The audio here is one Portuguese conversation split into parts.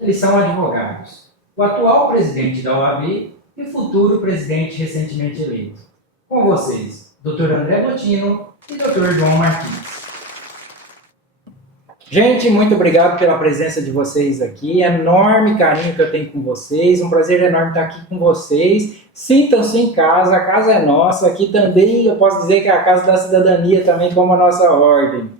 Eles são advogados. O atual presidente da OAB e o futuro presidente recentemente eleito. Com vocês, Dr. André Bottino e Dr. João Martins. Gente, muito obrigado pela presença de vocês aqui. Enorme carinho que eu tenho com vocês. Um prazer enorme estar aqui com vocês. Sintam-se em casa, a casa é nossa. Aqui também eu posso dizer que é a casa da cidadania também, como a nossa ordem.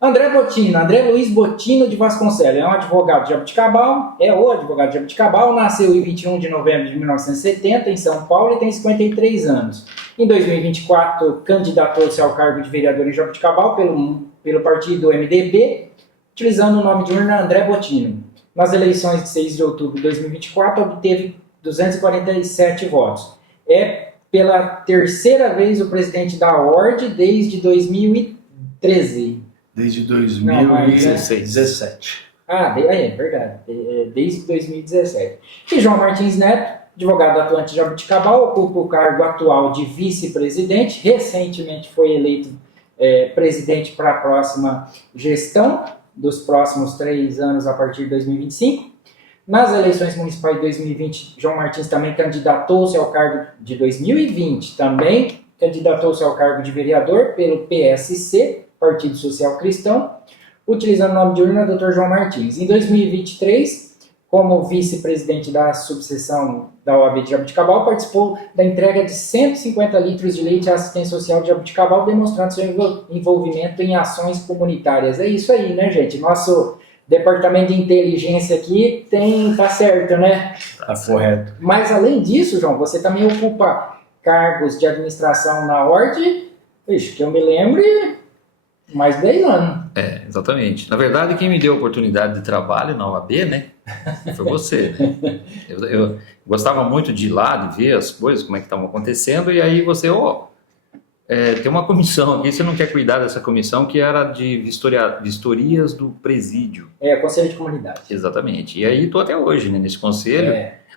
André Bottino, André Luiz Bottino de Vasconcelos, é um advogado de Jaboticabal, é o advogado de Jaboticabal, nasceu em 21 de novembro de 1970 em São Paulo e tem 53 anos. Em 2024, candidatou-se ao cargo de vereador em Jaboticabal pelo partido MDB, utilizando o nome de urna André Bottino. Nas eleições de 6 de outubro de 2024, obteve 247 votos. É pela terceira vez o presidente da ORD desde 2013. Desde 2017. É verdade. Desde 2017. E João Martins Neto, advogado atuante de Jaboticabal, ocupa o cargo atual de vice-presidente. Recentemente foi eleito presidente para a próxima gestão, dos próximos 3 anos a partir de 2025. Nas eleições municipais de 2020, João Martins também candidatou-se ao cargo de 2020, também candidatou-se ao cargo de vereador pelo PSC, Partido Social Cristão, utilizando o nome de urna Dr. João Martins. Em 2023, como vice-presidente da subseção da OAB de Jaboticabal, participou da entrega de 150 litros de leite à assistência social de Jaboticabal, demonstrando seu envolvimento em ações comunitárias. É isso aí, né, gente? Nosso departamento de inteligência aqui tá certo, né? Tá correto. Mas, além disso, João, você também ocupa cargos de administração na ORD, que eu me lembre, mais de 10 anos. Exatamente. Na verdade, quem me deu a oportunidade de trabalho na OAB, né, foi você. Eu gostava muito de ir lá, de ver as coisas, como é que estavam acontecendo, e aí você, tem uma comissão aqui, você não quer cuidar dessa comissão, que era de vistorias do presídio. Conselho de comunidade. Exatamente. E aí estou até hoje, né, nesse conselho.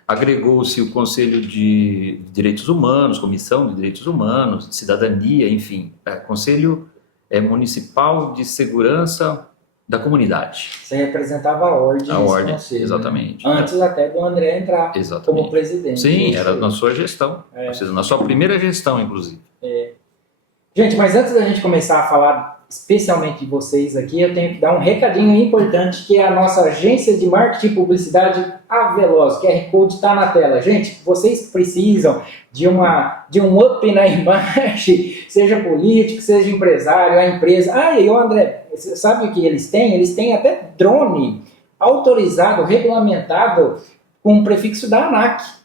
Agregou-se o Conselho de Direitos Humanos, Comissão de Direitos Humanos, de Cidadania, enfim, Conselho Municipal de Segurança da Comunidade. Você representava a ordem. A ordem, conselho, exatamente. Né? Antes até do André entrar como presidente. Sim, era na sua gestão, ou seja, na sua primeira gestão, inclusive. Gente, mas antes da gente começar a falar especialmente de vocês aqui, eu tenho que dar um recadinho importante, que é a nossa agência de marketing e publicidade, a Veloz. O QR Code está na tela. Gente, vocês precisam de um up na imagem, seja político, seja empresário, a empresa. E o André, sabe o que eles têm? Eles têm até drone autorizado, regulamentado, com o prefixo da ANAC.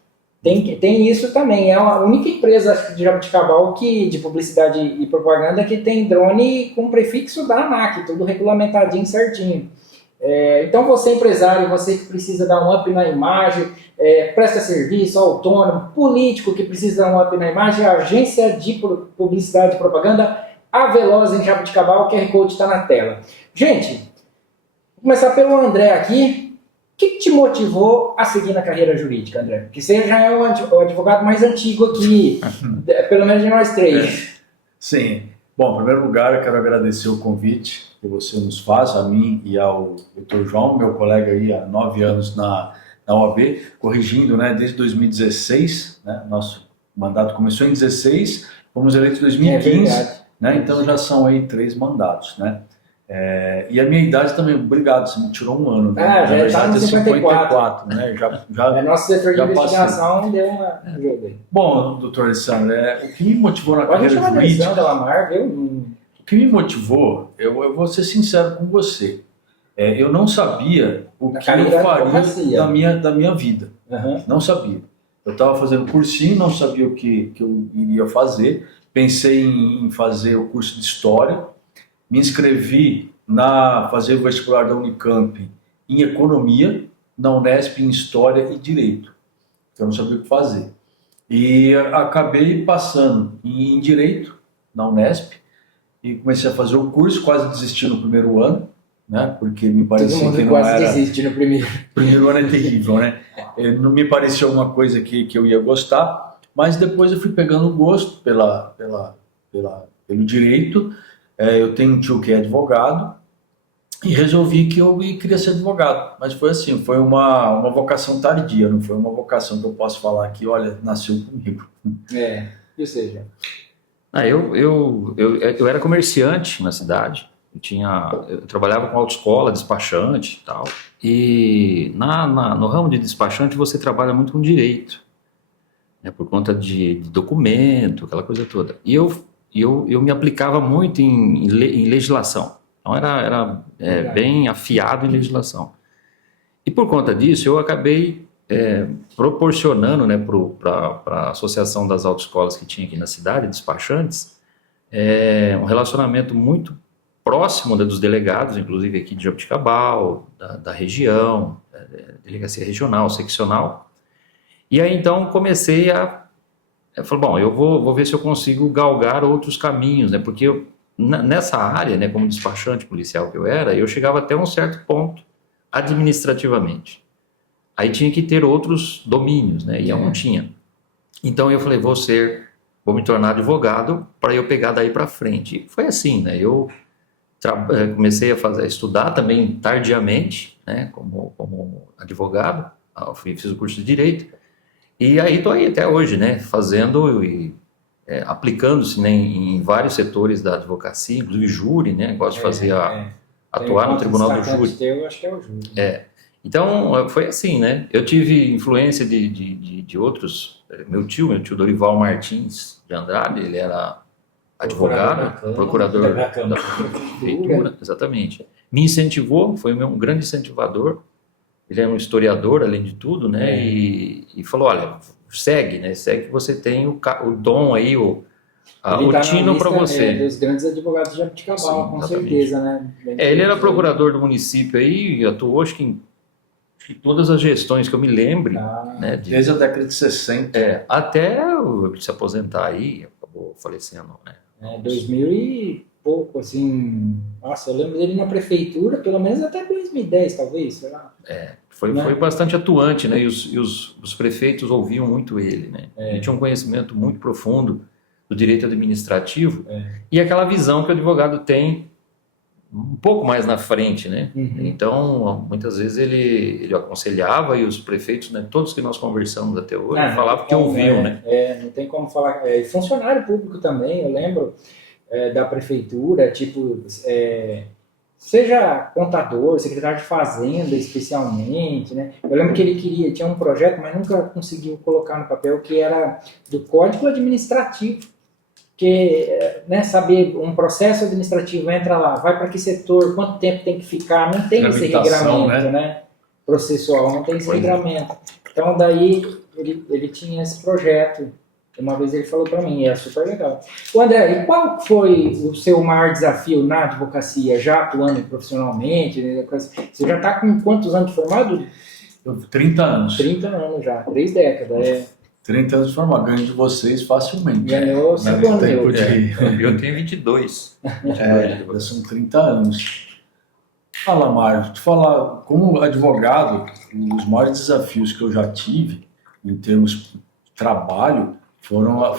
Tem isso também. É a única empresa de Jaboticabal de publicidade e propaganda que tem drone com prefixo da ANAC, tudo regulamentadinho certinho. Então você empresário, você que precisa dar um up na imagem, presta serviço, autônomo, político que precisa dar um up na imagem, a agência de publicidade e propaganda, a Veloz em Jaboticabal, o QR Code está na tela. Gente, vou começar pelo André aqui. O que te motivou a seguir na carreira jurídica, André? Porque você já é o advogado mais antigo aqui, pelo menos de nós três. Sim. Bom, em primeiro lugar, eu quero agradecer o convite que você nos faz, a mim e ao Dr. João, meu colega aí há 9 anos na OAB, corrigindo, né, desde 2016, né, nosso mandato começou em 2016, fomos eleitos em 2015, né, então já são aí 3 mandatos, né. E a minha idade também, obrigado, você me tirou um ano. Né? Já está no 54. Né? Nosso setor de investigação deu uma ajuda. Bom, doutor Alessandro, o que me motivou na carreira jurídica... O que me motivou, eu vou ser sincero com você, eu não sabia o que eu faria da minha vida. Não sabia. Eu estava fazendo cursinho, não sabia o que eu iria fazer, pensei em fazer o curso de História, me inscrevi fazer o vestibular da Unicamp em Economia, na Unesp em História e Direito. Eu não sabia o que fazer. E acabei passando em Direito, na Unesp, e comecei a fazer o curso, quase desisti no primeiro ano, né? Porque me parecia que não quase desiste no primeiro. Primeiro ano é terrível, né? Não me parecia uma coisa que eu ia gostar, mas depois eu fui pegando gosto pelo direito. Eu tenho um tio que é advogado, E resolvi que eu queria ser advogado, mas foi assim, foi uma vocação tardia, não foi uma vocação que eu posso falar que, olha, nasceu comigo. Ou seja... Eu era comerciante na cidade, eu trabalhava com autoescola, despachante e tal, e no ramo de despachante você trabalha muito com direito, né, por conta de documento, aquela coisa toda. E eu me aplicava muito em legislação. Então era bem afiado em legislação. E por conta disso eu acabei proporcionando, né, para a Associação das Autoescolas que tinha aqui na cidade, despachantes, um relacionamento muito próximo, né, dos delegados, inclusive aqui de Jaboticabal, da região, delegacia regional, seccional. E aí então comecei eu falei, bom, eu vou ver se eu consigo galgar outros caminhos, né, porque nessa área, né, como despachante policial que eu chegava até um certo ponto administrativamente. Aí tinha que ter outros domínios, né, e eu não tinha. Então eu falei, vou me tornar advogado para eu pegar daí para frente. E foi assim, né, eu comecei a estudar também tardiamente, né, como advogado, fiz o curso de Direito, e aí estou aí até hoje, né, fazendo e aplicando-se, né, em vários setores da advocacia, inclusive júri, né, gosto de fazer atuar no tribunal do júri. Eu acho que é o júri. Então, foi assim, né, eu tive influência de outros, meu tio Dorival Martins de Andrade, ele era advogado, procurador da prefeitura, exatamente. Me incentivou, foi um grande incentivador. Ele é um historiador, além de tudo, né? E falou, olha, segue, né? Segue que você tem o dom aí, o tino para você. Dos grandes advogados de Jaboticabal, com certeza, né? Ele era procurador do município aí, e atuou, acho que em todas as gestões que eu me lembre, né? Desde a década de 60. Até ele se aposentar aí, acabou falecendo, né? 2000 e pouco, assim. Nossa, eu lembro dele na prefeitura, pelo menos até 2010, talvez, sei lá. Foi bastante atuante, né? E os prefeitos ouviam muito ele, né? Ele tinha um conhecimento muito profundo do direito administrativo e aquela visão que o advogado tem um pouco mais na frente, né? Então, muitas vezes ele aconselhava e os prefeitos, né, todos que nós conversamos até hoje, falavam que ouviam, né? Não tem como falar. Funcionário público também, eu lembro da prefeitura, tipo, seja contador, secretário de fazenda especialmente, né? Eu lembro que ele tinha um projeto, mas nunca conseguiu colocar no papel, que era do Código Administrativo. Que, né, saber um processo administrativo, entra lá, vai para que setor, quanto tempo tem que ficar, não tem esse regramento, né? Processual, não tem esse regramento. Então, daí, ele tinha esse projeto. Uma vez ele falou para mim, e é super legal. O André, e qual foi o seu maior desafio na advocacia, já atuando profissionalmente? Né? Você já está com quantos anos de formado? 30 anos. 30 anos já, 3 décadas. 30 anos de formado, ganho de vocês facilmente. Ganhou 5 anos. Eu tenho 22. São 30 anos. Fala, Mário, como advogado, os maiores desafios que eu já tive, em termos de trabalho,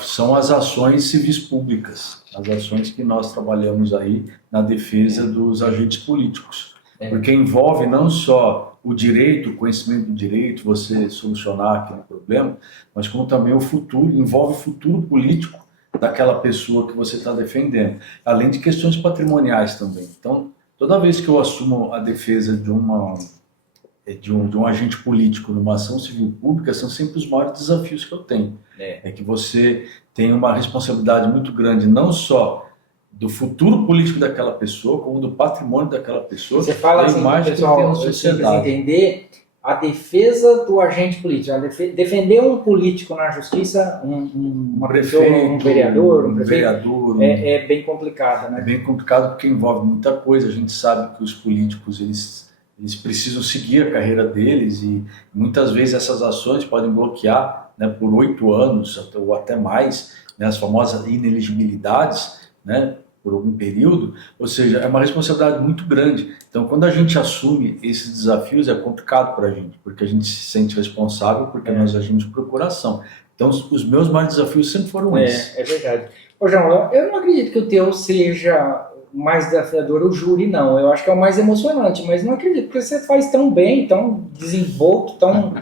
são as ações civis públicas, as ações que nós trabalhamos aí na defesa dos agentes políticos. Porque envolve não só o direito, o conhecimento do direito, você solucionar aquele problema, mas como também envolve o futuro político daquela pessoa que você está defendendo, além de questões patrimoniais também. Então, toda vez que eu assumo a defesa de um agente político numa ação civil pública, são sempre os maiores desafios que eu tenho. É que você tem uma responsabilidade muito grande, não só do futuro político daquela pessoa, como do patrimônio daquela pessoa. Você fala assim, pessoal, eu preciso entender a defesa do agente político, defender um político na justiça, uma pessoa, um vereador, um prefeito, é bem complicado, né? É bem complicado porque envolve muita coisa. A gente sabe que os políticos, eles precisam seguir a carreira deles e muitas vezes essas ações podem bloquear, né, por 8 anos ou até mais, né, as famosas ineligibilidades, né, por algum período, ou seja, é uma responsabilidade muito grande. Então, quando a gente assume esses desafios, é complicado para a gente, porque a gente se sente responsável, porque nós agimos de procuração. Então, os meus maiores desafios sempre foram esses. É verdade. Ô, João, eu não acredito que o teu seja mais desafiador o júri, não. Eu acho que é o mais emocionante, mas não acredito, porque você faz tão bem, tão desenvolto, tão...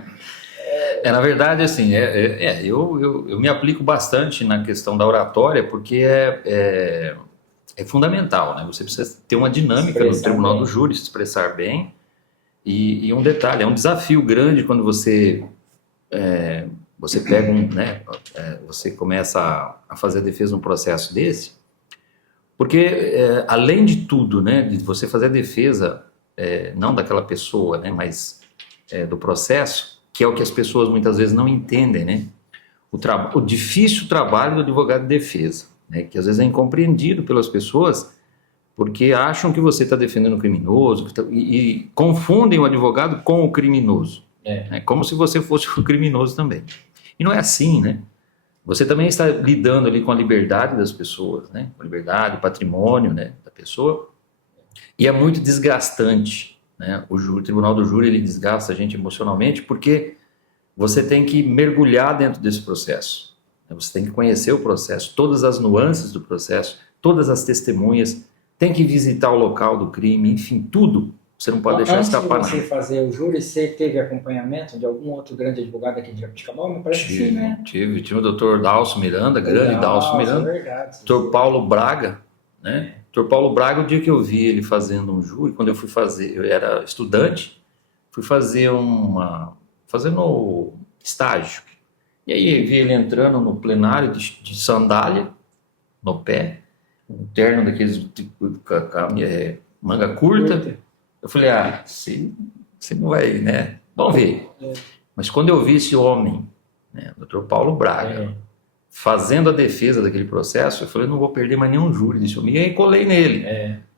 Na verdade, assim, eu me aplico bastante na questão da oratória, porque é fundamental, né? Você precisa ter uma dinâmica no tribunal do júri, se expressar bem. E um detalhe, é um desafio grande quando você pega você começa a fazer a defesa num processo desse, porque além de tudo, né, de você fazer a defesa não daquela pessoa, né, mas do processo, que é o que as pessoas muitas vezes não entendem, né? O difícil trabalho do advogado de defesa, né? Que às vezes é incompreendido pelas pessoas porque acham que você está defendendo o criminoso e confundem o advogado com o criminoso. Né? Como se você fosse o criminoso também. E não é assim, né? Você também está lidando ali com a liberdade das pessoas, né? Com a liberdade, o patrimônio, né, da pessoa. E é muito desgastante. Né? O tribunal do júri ele desgasta a gente emocionalmente porque você tem que mergulhar dentro desse processo. Você tem que conhecer o processo, todas as nuances do processo, todas as testemunhas, tem que visitar o local do crime, enfim, tudo. Você não pode deixar escapar nada. Antes de você fazer o júri, você teve acompanhamento de algum outro grande advogado aqui de Jabuticabal? Me parece que sim, né? Tive o doutor Dalcio Miranda, grande Dalcio Miranda. É verdade. Doutor Paulo Braga, né? Doutor Paulo Braga, o dia que eu vi ele fazendo um júri, quando eu fui fazer, eu era estudante, fui fazendo estágio. E aí vi ele entrando no plenário de sandália, no pé, um terno daqueles manga curta. Eu falei, você não vai, né? Vamos ver. Mas quando eu vi esse homem, né, o Dr. Paulo Braga, fazendo a defesa daquele processo, eu falei, não vou perder mais nenhum júri desse homem. E aí colei nele.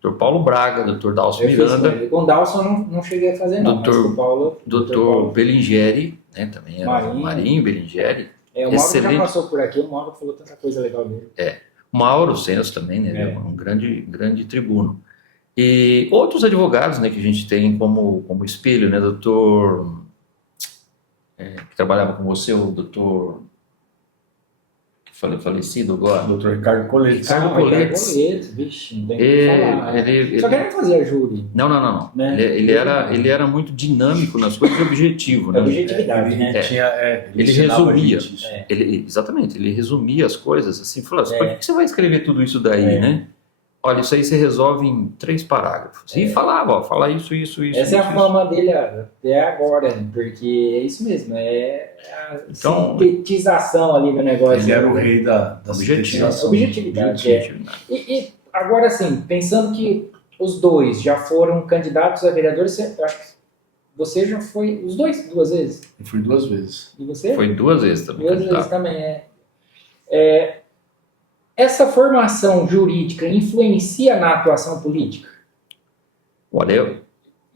Dr. Paulo Braga, Dr. Dalcio Miranda. Com o Dalcio eu não cheguei a fazer, não. Dr. Belingeri, né, também era Marinho Belingeri. O Mauro já passou por aqui, o Mauro falou tanta coisa legal dele. O Mauro Senso também, né, um grande tribuno. E outros advogados, né, que a gente tem como espelho, né, doutor, que trabalhava com você, o doutor falecido agora. Doutor Ricardo Coletes. Ricardo Coletes, vixe, não tem que falar. Só que ele não fazia júri. Não. Né? Ele era muito dinâmico nas coisas de objetivo. Né? Objetividade, né? Ele resumia. Exatamente, ele resumia as coisas assim, falou assim, por que você vai escrever tudo isso daí, né? Olha, isso aí você resolve em 3 parágrafos. E falava, fala isso. Essa é a fama dele até agora, porque é isso mesmo, a sintetização ali do negócio. Ele era o rei da objetividade. E agora, assim, pensando que os dois já foram candidatos a vereadores, eu acho que você já foi os dois, 2 vezes? Eu fui 2 vezes. E você? Foi 2 vezes também. 2 vezes também, Essa formação jurídica influencia na atuação política? Olha,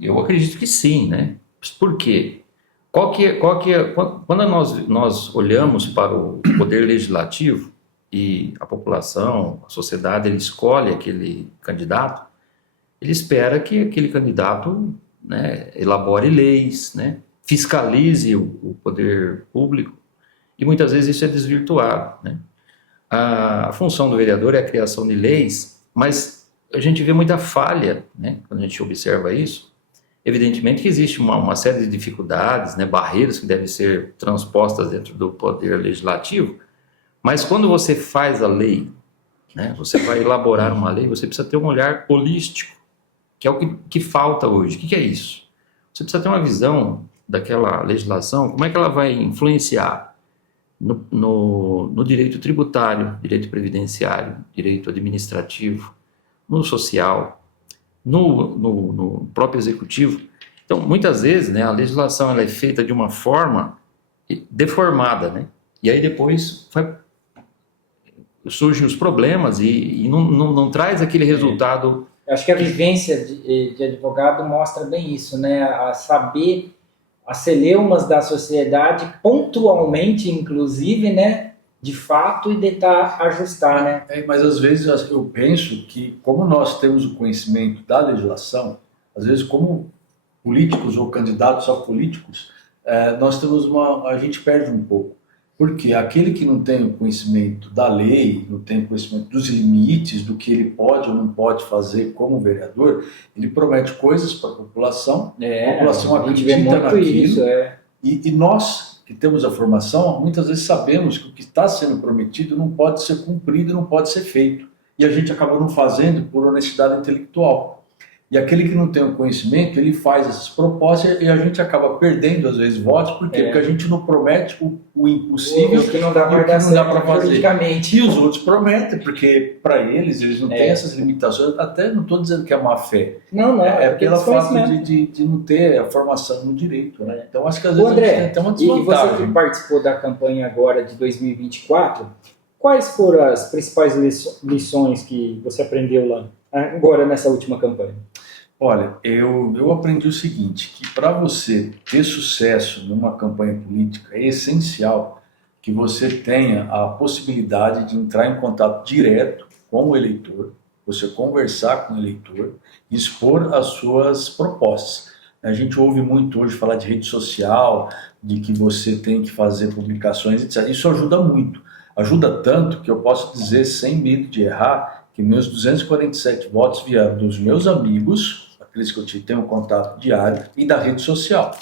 eu acredito que sim, né? Por quê? Quando nós olhamos para o poder legislativo e a população, a sociedade, ele escolhe aquele candidato, ele espera que aquele candidato, né, elabore leis, né, fiscalize o poder público, e muitas vezes isso é desvirtuado, né? A função do vereador é a criação de leis, mas a gente vê muita falha, né, quando a gente observa isso. Evidentemente que existe uma série de dificuldades, né, barreiras que devem ser transpostas dentro do poder legislativo, mas quando você faz a lei, né, você vai elaborar uma lei, você precisa ter um olhar holístico, que é o que falta hoje. O que é isso? Você precisa ter uma visão daquela legislação, como é que ela vai influenciar no direito tributário, direito previdenciário, direito administrativo, no social, no próprio executivo. Então, muitas vezes, né, a legislação ela é feita de uma forma deformada, né? E aí depois surgem os problemas e não traz aquele resultado. Eu acho que a vivência de advogado mostra bem isso, né? A saber as celeumas da sociedade, pontualmente, inclusive, né, de fato, e tentar ajustar, né? Mas às vezes eu penso que, como nós temos o conhecimento da legislação, às vezes como políticos ou candidatos a políticos, nós temos a gente perde um pouco. Porque aquele que não tem o conhecimento da lei, não tem o conhecimento dos limites, do que ele pode ou não pode fazer como vereador, ele promete coisas para a população acredita naquilo, isso, e nós que temos a formação, muitas vezes sabemos que o que está sendo prometido não pode ser cumprido, não pode ser feito. E a gente acaba não fazendo por honestidade intelectual. E aquele que não tem o conhecimento, ele faz essas propostas e a gente acaba perdendo, às vezes, votos. Por quê? Porque a gente não promete o impossível, o que não dá para fazer. E os outros prometem, porque para eles não têm essas limitações. Até não estou dizendo que é má fé. Não. É pelo fato de não ter a formação no direito. Né? Então, acho que às vezes André, a gente tem até uma desvantagem. E você que participou da campanha agora de 2024, quais foram as principais lições que você aprendeu lá, agora nessa última campanha? Olha, eu aprendi o seguinte, que para você ter sucesso numa campanha política é essencial que você tenha a possibilidade de entrar em contato direto com o eleitor, você conversar com o eleitor e expor as suas propostas. A gente ouve muito hoje falar de rede social, de que você tem que fazer publicações, etc. Isso ajuda muito. Ajuda tanto que eu posso dizer, sem medo de errar, que meus 247 votos vieram dos meus amigos, aqueles que eu tenho contato diário, e da rede social.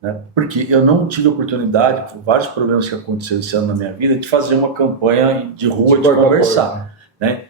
Né? Porque eu não tive oportunidade, por vários problemas que aconteceram esse ano na minha vida, de fazer uma campanha de rua, de conversar. Né?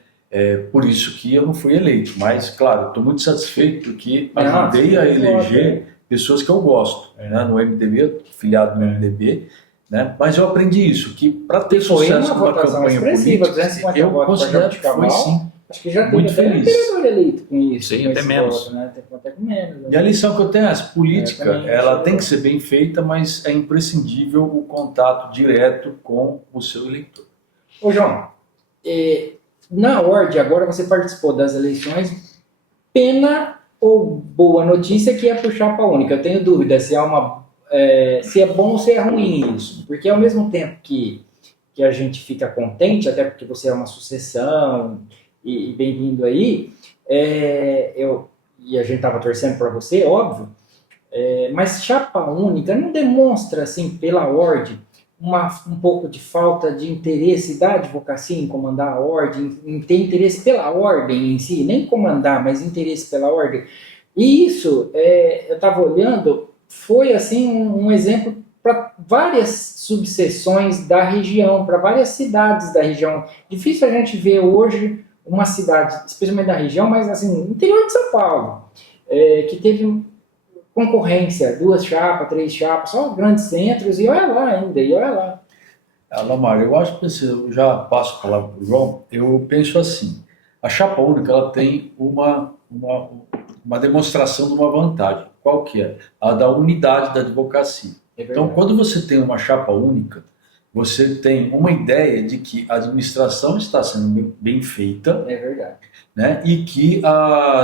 Por isso que eu não fui eleito. Mas, claro, estou muito satisfeito porque ajudei a eleger pessoas que eu gosto. Né? No MDB, filiado no MDB, né? Mas eu aprendi isso, que para ter sucesso numa campanha política, eu considero que foi sim. Acho que já muito tem vereador eleito com isso. Sim, com até menos. Voto, né? Tem até com menos. Né? E a lição que eu tenho é essa, política, ela tem que ser bem feita, mas é imprescindível o contato direto com o seu eleitor. Ô João, na ordem, agora você participou das eleições, pena ou boa notícia que é por chapa única? Eu tenho dúvida se é bom ou se é ruim isso, porque ao mesmo tempo que a gente fica contente, até porque você é uma sucessão, e bem-vindo aí, e a gente estava torcendo para você, óbvio, mas chapa única não demonstra, assim, pela ordem, um pouco de falta de interesse da advocacia em comandar a ordem, em ter interesse pela ordem em si, nem comandar, mas interesse pela ordem. E isso, eu estava olhando, foi assim um exemplo para várias subseções da região, para várias cidades da região. Difícil a gente ver hoje uma cidade, especialmente da região, mas assim, interior de São Paulo, que teve concorrência, 2 chapas, 3 chapas, só grandes centros, e olha lá ainda, e olha lá. Lamar, eu acho que eu já passo a palavra para o João, eu penso assim, a chapa única ela tem uma demonstração de uma vantagem. Qual que é? A da unidade da advocacia. Então, quando você tem uma chapa única, você tem uma ideia de que a administração está sendo bem feita. É verdade. Né? E que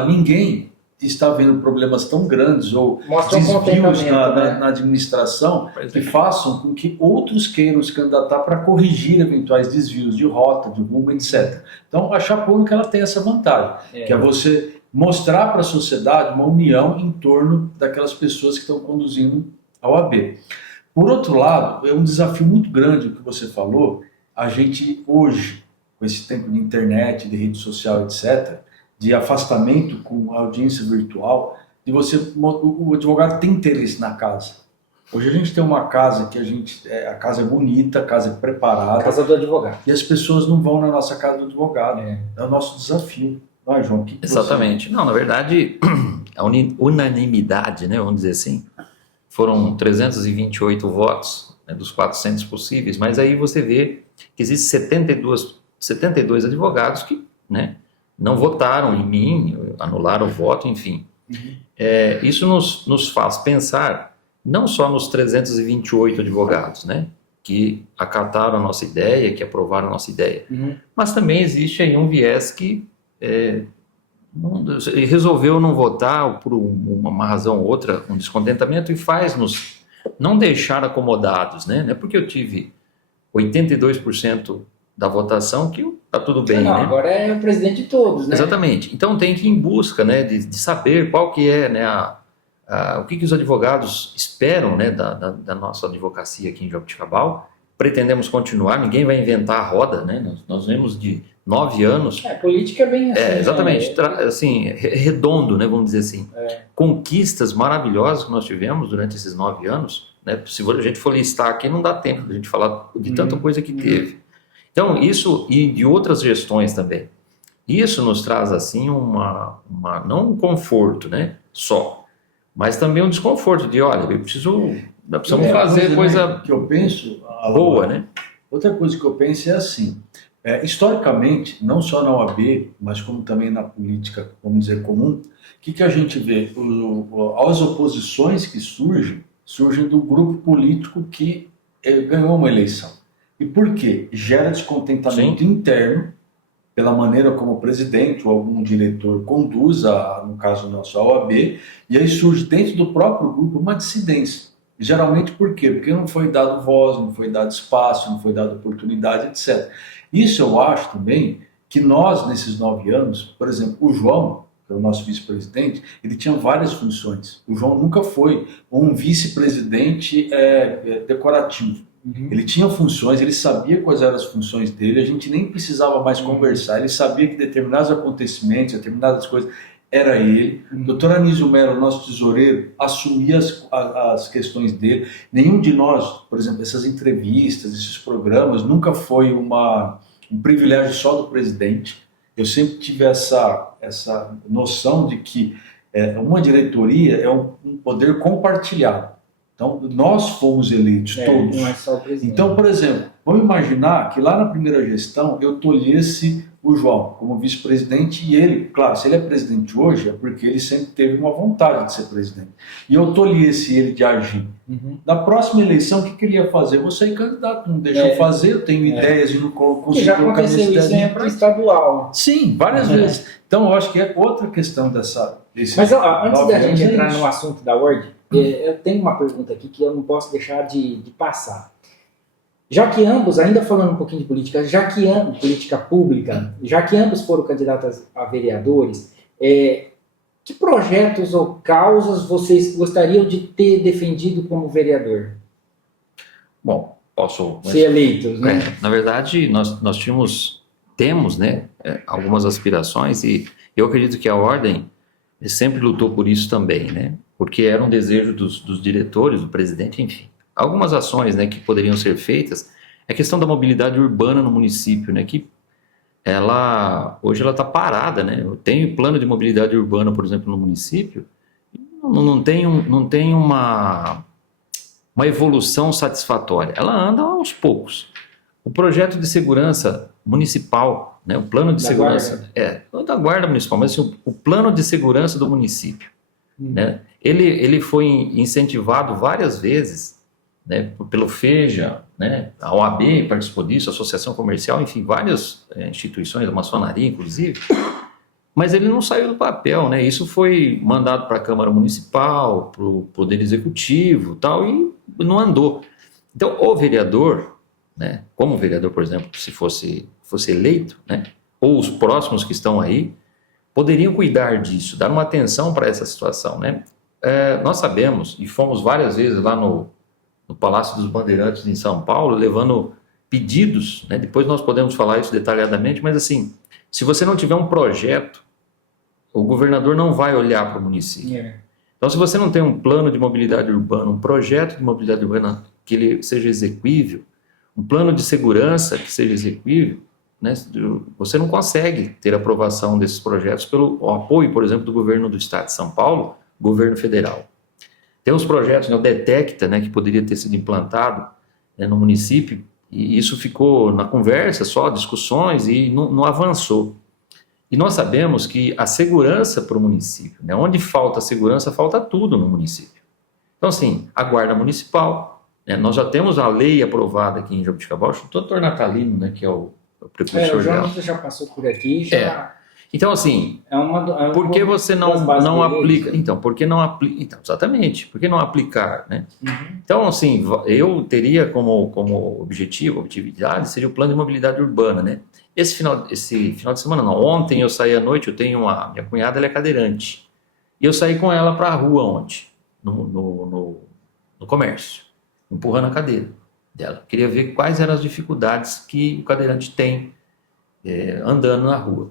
ninguém está vendo problemas tão grandes ou desvios na administração que façam com que outros queiram se candidatar para corrigir eventuais desvios de rota, de rumo, etc. Então, a chapa única ela tem essa vantagem, que é você mostrar para a sociedade uma união em torno daquelas pessoas que estão conduzindo a OAB. Por outro lado, é um desafio muito grande o que você falou, a gente hoje, com esse tempo de internet, de rede social, etc., de afastamento com a audiência virtual, o advogado tem interesse na casa. Hoje a gente tem uma casa que a casa é bonita, a casa é preparada. Casa do advogado. E as pessoas não vão na nossa casa do advogado. É o nosso desafio. Vai, João, Exatamente. Não, na verdade, a unanimidade, né, vamos dizer assim, foram 328 votos, né, dos 400 possíveis, mas aí você vê que existem 72 advogados que, né, não votaram em mim, anularam o voto, enfim. Isso nos faz pensar não só nos 328 advogados, né, que acataram a nossa ideia, que aprovaram a nossa ideia, mas também existe aí um viés que resolveu não votar por uma razão ou outra, um descontentamento, e faz-nos não deixar acomodados, né? Não é porque eu tive 82% da votação que está tudo bem, não, né? Agora é o presidente de todos, né? Exatamente. Então tem que ir em busca, né, de saber qual que é, né, o que os advogados esperam, né, da nossa advocacia aqui em Jaboticabal, pretendemos continuar, ninguém vai inventar a roda, né? Nós vemos de 9 anos. Política é bem assim. Exatamente, assim, redondo, né? Vamos dizer assim. Conquistas maravilhosas que nós tivemos durante esses 9 anos, né? Se a gente for listar aqui, não dá tempo de a gente falar de tanta coisa que teve. Então, isso e de outras gestões também. Isso nos traz, assim, não um conforto, né? Só, mas também um desconforto de, olha, precisamos fazer coisa que eu penso, boa, né? Outra coisa que eu penso é assim, historicamente, não só na OAB, mas como também na política, vamos dizer, comum, o que a gente vê? As oposições que surgem do grupo político que ganhou uma eleição. E por quê? Gera descontentamento interno pela maneira como o presidente ou algum diretor conduz, no caso nosso, a OAB, e aí surge dentro do próprio grupo uma dissidência. Geralmente por quê? Porque não foi dado voz, não foi dado espaço, não foi dada oportunidade, etc. Isso eu acho também que nós, nesses 9 anos, por exemplo, o João, que é o nosso vice-presidente, ele tinha várias funções. O João nunca foi um vice-presidente decorativo. Ele tinha funções, ele sabia quais eram as funções dele, a gente nem precisava mais conversar, ele sabia que determinados acontecimentos, determinadas coisas, era ele. Dr. Anísio Melo, nosso tesoureiro, assumia as questões dele. Nenhum de nós, por exemplo, essas entrevistas, esses programas, nunca foi um privilégio só do presidente. Eu sempre tive essa noção de que uma diretoria é um poder compartilhado. Então, nós fomos eleitos todos. Não é só o presidente. Então, por exemplo, vamos imaginar que lá na primeira gestão eu tolhesse o João como vice-presidente e ele, claro, se ele é presidente hoje é porque ele sempre teve uma vontade de ser presidente. E eu tolhesse ele de agir. Na próxima eleição, o que ele ia fazer? Eu vou sair candidato, não deixa eu fazer, eu tenho ideias e não consigo já colocar minhas aconteceu ideias isso em estadual. Sim, várias vezes. Então, eu acho que é outra questão desse Mas antes da gente entrar no assunto da Word, eu tenho uma pergunta aqui que eu não posso deixar de passar. Já que ambos, ainda falando um pouquinho de política, política pública, já que ambos foram candidatos a vereadores, que projetos ou causas vocês gostariam de ter defendido como vereador? Bom, posso ser eleitos, né? Na verdade, nós temos, né, algumas aspirações e eu acredito que a Ordem sempre lutou por isso também, né? Porque era um desejo dos diretores, do presidente, enfim. Algumas ações, né, que poderiam ser feitas, é a questão da mobilidade urbana no município, né, que hoje ela está parada, né? Eu tenho plano de mobilidade urbana, por exemplo, no município, não tem uma evolução satisfatória. Ela anda aos poucos. O projeto de segurança municipal, né, o plano de segurança não da guarda municipal, mas assim, o plano de segurança do município, né? Ele foi incentivado várias vezes, né, pelo FEJA, né, a OAB participou disso, a Associação Comercial, enfim, várias instituições, a maçonaria inclusive, mas ele não saiu do papel, né? Isso foi mandado para a Câmara Municipal, para o Poder Executivo, tal, e não andou. Então, o vereador, né, como o vereador, por exemplo, se fosse eleito, né, ou os próximos que estão aí, poderiam cuidar disso, dar uma atenção para essa situação, né? Nós sabemos, e fomos várias vezes lá no Palácio dos Bandeirantes em São Paulo, levando pedidos, né? Depois nós podemos falar isso detalhadamente, mas assim, se você não tiver um projeto, o governador não vai olhar para o município. Então, se você não tem um plano de mobilidade urbana, um projeto de mobilidade urbana que ele seja exequível, um plano de segurança que seja exequível, né, você não consegue ter aprovação desses projetos pelo apoio, por exemplo, do governo do estado de São Paulo, governo federal. Tem os projetos, né, o Detecta, né, que poderia ter sido implantado, né, no município, e isso ficou na conversa só, discussões, e não avançou. E nós sabemos que a segurança para o município, né, onde falta segurança, falta tudo no município. Então, assim, a Guarda Municipal, né, nós já temos a lei aprovada aqui em Jabuticabal, o doutor Natalino, né, que é o precursor dela. Já passou por aqui, já... Então, assim, por que você não aplica? Então, por que não aplica? Então, exatamente, por que não aplicar, né? Então, assim, eu teria como objetividade, seria o plano de mobilidade urbana, né? Esse final de semana, não, ontem eu saí à noite, eu tenho minha cunhada, ela é cadeirante, e eu saí com ela para a rua ontem, no comércio, empurrando a cadeira. dela. Queria ver quais eram as dificuldades que o cadeirante tem andando na rua.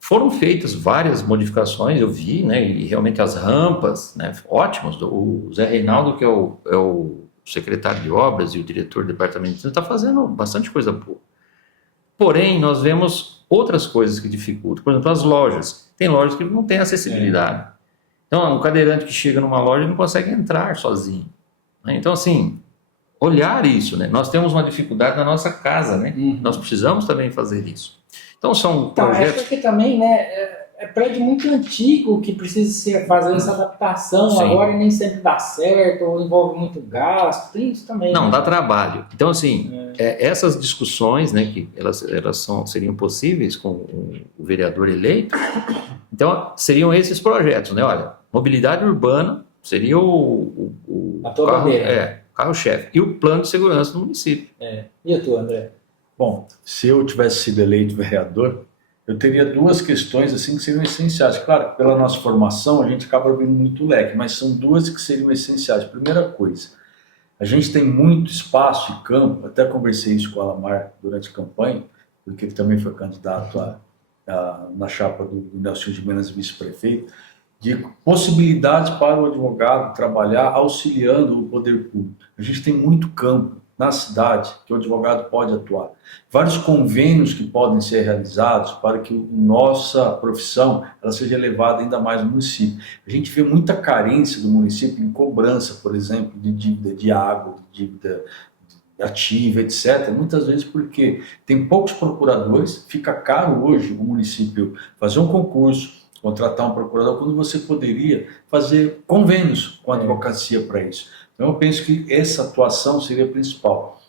Foram feitas várias modificações, eu vi, né, e realmente as rampas, né, ótimas. O Zé Reinaldo, que é o secretário de obras e o diretor do departamento, está fazendo bastante coisa boa. Porém, nós vemos outras coisas que dificultam. Por exemplo, as lojas. Tem lojas que não têm acessibilidade. Então, um cadeirante que chega numa loja não consegue entrar sozinho. Né? Então, assim, olhar isso, né? Nós temos uma dificuldade na nossa casa, né? Nós precisamos também fazer isso. Então, são projetos... Acho que também, né, é prédio muito antigo que precisa fazer essa adaptação. Sim. Agora e nem sempre dá certo, ou envolve muito gasto, tem isso também. Não, né? dá trabalho. Então, assim, essas discussões, né, que elas seriam possíveis com o vereador eleito, então, seriam esses projetos, né? Olha, mobilidade urbana seria o carro-chefe. E o plano de segurança do município. E tu, André? Bom, se eu tivesse sido eleito vereador, eu teria duas questões assim que seriam essenciais. Claro, pela nossa formação, a gente acaba abrindo muito leque, mas são duas que seriam essenciais. Primeira coisa, a gente tem muito espaço e campo, até conversei isso com o Alamar durante a campanha, porque ele também foi candidato na chapa do Nelson de Menas, vice-prefeito, de possibilidades para o advogado trabalhar auxiliando o poder público. A gente tem muito campo na cidade que o advogado pode atuar. Vários convênios que podem ser realizados para que a nossa profissão ela seja levada ainda mais no município. A gente vê muita carência do município em cobrança, por exemplo, de dívida de água, de dívida ativa, etc. Muitas vezes porque tem poucos procuradores, fica caro hoje o município fazer um concurso, contratar um procurador, quando você poderia fazer convênios com a advocacia para isso. Então eu penso que essa atuação seria a principal.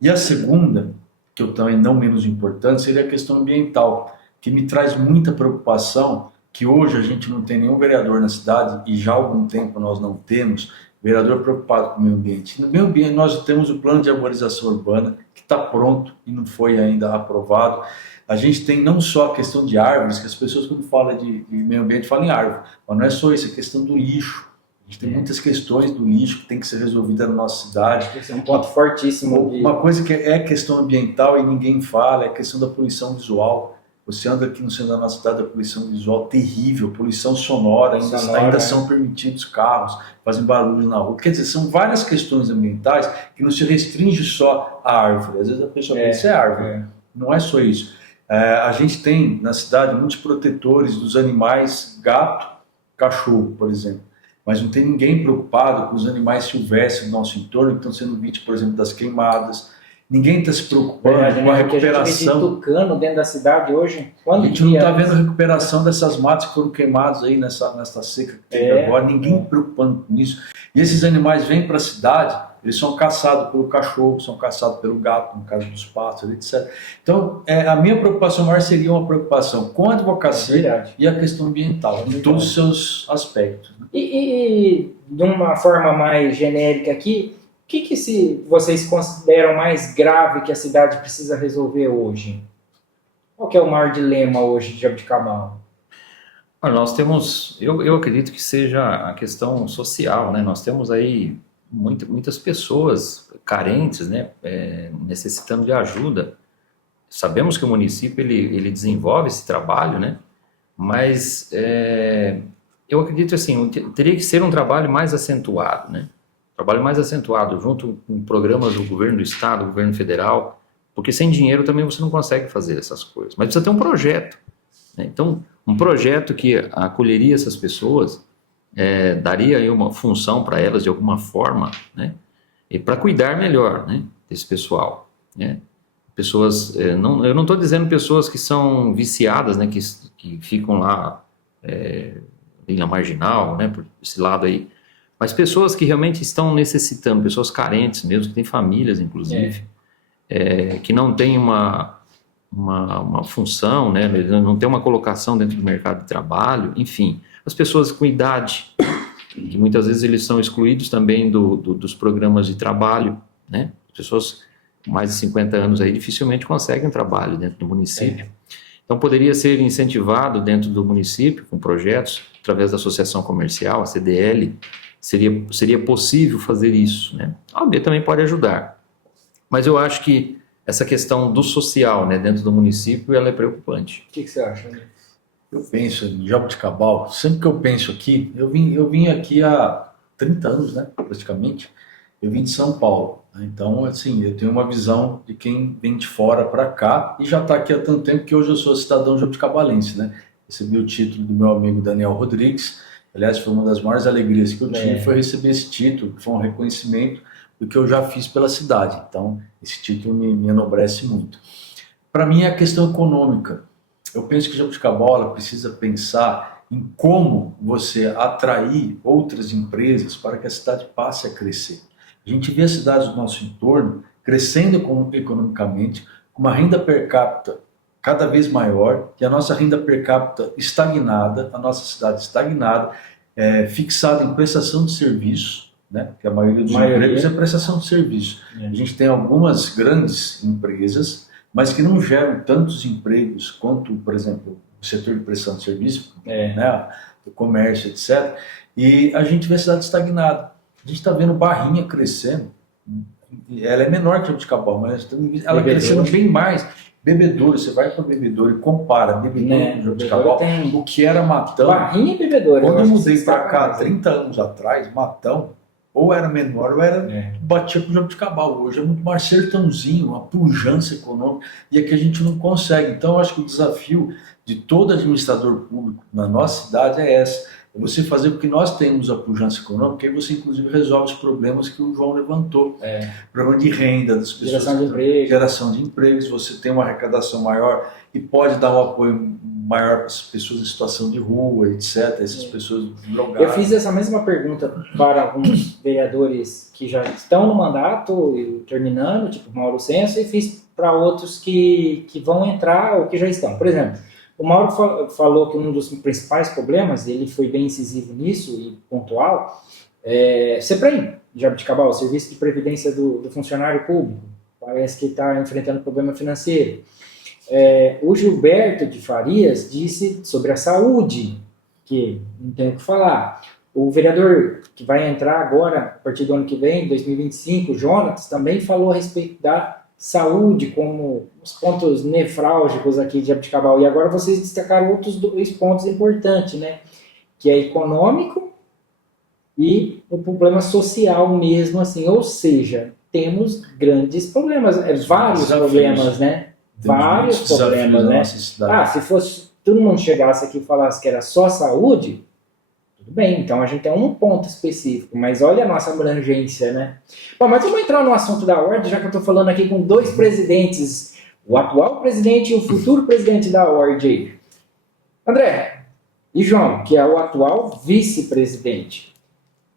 E a segunda, que eu também não menos importante, seria a questão ambiental, que me traz muita preocupação, que hoje a gente não tem nenhum vereador na cidade, e já há algum tempo nós não temos, vereador preocupado com o meio ambiente. No meio ambiente nós temos o plano de arborização urbana, que está pronto e não foi ainda aprovado. A gente tem não só a questão de árvores, que as pessoas quando falam de meio ambiente falam em árvore, mas não é só isso, é a questão do lixo. A gente tem muitas questões do lixo que tem que ser resolvida na nossa cidade. Esse é um ponto fortíssimo. Uma coisa que é questão ambiental e ninguém fala é a questão da poluição visual. Você anda aqui no centro da nossa cidade, a poluição visual terrível, poluição sonora, ainda são permitidos carros, fazem barulho na rua. Quer dizer, são várias questões ambientais que não se restringe só à árvore. Às vezes a pessoa pensa, isso é árvore. Não é só isso. A gente tem na cidade muitos protetores dos animais, gato, cachorro, por exemplo. Mas não tem ninguém preocupado com os animais silvestres do nosso entorno que estão sendo vítimas, por exemplo, das queimadas. Ninguém está se preocupando com a recuperação. A gente vê de tucano dentro da cidade hoje. A gente não está vendo a recuperação dessas matas que foram queimadas aí nessa seca que teve agora. Ninguém preocupando com isso. E esses animais vêm para a cidade, eles são caçados pelo cachorro, são caçados pelo gato, no caso dos pássaros, etc. Então, a minha preocupação maior seria uma preocupação com a advocacia e a questão ambiental, em todos os seus aspectos. E de uma forma mais genérica aqui, o que vocês consideram mais grave que a cidade precisa resolver hoje? Qual que é o maior dilema hoje de Jaboticabal? Nós temos, eu acredito que seja a questão social, né? Nós temos aí muitas pessoas carentes, né? Necessitando de ajuda. Sabemos que o município ele desenvolve esse trabalho, né? Mas eu acredito assim, teria que ser um trabalho mais acentuado, né? Trabalho mais acentuado, junto com programas do governo do estado, do governo federal, porque sem dinheiro também você não consegue fazer essas coisas. Mas precisa ter um projeto, né? Então, um projeto que acolheria essas pessoas, daria aí uma função para elas de alguma forma, né? E para cuidar melhor, né, desse pessoal, né? Pessoas, eu não estou dizendo pessoas que são viciadas, né, que ficam lá na marginal, né, por esse lado aí, mas pessoas que realmente estão necessitando, pessoas carentes mesmo, que têm famílias, inclusive, que não têm uma função, né, não tem uma colocação dentro do mercado de trabalho, enfim, as pessoas com idade, que muitas vezes eles são excluídos também dos programas de trabalho, né, pessoas com mais de 50 anos aí dificilmente conseguem trabalho dentro do município. Então poderia ser incentivado dentro do município com projetos, através da associação comercial, a CDL, seria possível fazer isso, né? A OAB também pode ajudar. Mas eu acho que essa questão do social, né, dentro do município, ela é preocupante. O que você acha, né? Eu penso em Jaboticabal, sempre que eu penso aqui, eu vim aqui há 30 anos, né, praticamente. Eu vim de São Paulo, né? Então, assim, eu tenho uma visão de quem vem de fora para cá e já está aqui há tanto tempo que hoje eu sou cidadão jabuticabalense, né? Recebi o título do meu amigo Daniel Rodrigues. Aliás, foi uma das maiores alegrias que eu tive, foi receber esse título, que foi um reconhecimento do que eu já fiz pela cidade. Então, esse título me enobrece muito. Para mim, é a questão econômica. Eu penso que Jaboticabal precisa pensar em como você atrair outras empresas para que a cidade passe a crescer. A gente vê as cidades do nosso entorno crescendo economicamente, com uma renda per capita cada vez maior, e a nossa renda per capita estagnada, a nossa cidade estagnada, fixada em prestação de serviços, né? Porque a maioria dos empregos é prestação de serviço. A gente tem algumas grandes empresas, mas que não geram tantos empregos quanto, por exemplo, o setor de prestação de serviço, né? O comércio, etc. E a gente vê a cidade estagnada. A gente está vendo Barrinha crescendo, ela é menor que Jaboticabal, mas ela crescendo bem mais. Bebedouro, você vai para Bebedouro e compara Bebedouro com Jaboticabal, o que era Matão. Barrinha e Bebedouro. Quando eu mudei para cá 30 anos atrás, Matão ou era menor ou era batia com Jaboticabal. Hoje é muito mais sertãozinho, uma pujança econômica, e aqui a gente não consegue. Então eu acho que o desafio de todo administrador público na nossa cidade é essa. É você fazer o que nós temos a pujança econômica, e você inclusive resolve os problemas que o João levantou. Problema de renda das pessoas, geração de empregos, você tem uma arrecadação maior e pode dar um apoio maior para as pessoas em situação de rua, etc., essas pessoas drogadas. Eu fiz essa mesma pergunta para alguns vereadores que já estão no mandato e terminando, tipo Mauro Senso, e fiz para outros que vão entrar ou que já estão. Por exemplo, o Mauro falou que um dos principais problemas, ele foi bem incisivo nisso e pontual, CEPREM, Jaboticabal, o Serviço de Previdência do Funcionário Público, parece que está enfrentando problema financeiro. O Gilberto de Farias disse sobre a saúde, que não tem o que falar. O vereador que vai entrar agora, a partir do ano que vem, 2025, Jonas, também falou a respeito da saúde como os pontos nefrálgicos aqui de Jaboticabal. E agora vocês destacaram outros dois pontos importantes, né? Que é econômico e o problema social mesmo, assim. Ou seja, temos grandes problemas, vários problemas, né? Vários problemas, né? Se fosse todo mundo chegasse aqui e falasse que era só saúde, tudo bem, então a gente tem um ponto específico, mas olha a nossa abrangência, né? Bom, mas vamos entrar no assunto da ordem, já que eu estou falando aqui com dois presidentes, o atual presidente e o futuro presidente da ordem. André e João, que é o atual vice-presidente,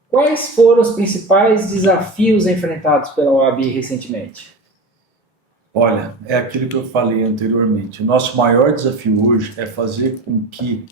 quais foram os principais desafios enfrentados pela OAB recentemente? Olha, é aquilo que eu falei anteriormente. O nosso maior desafio hoje é fazer com que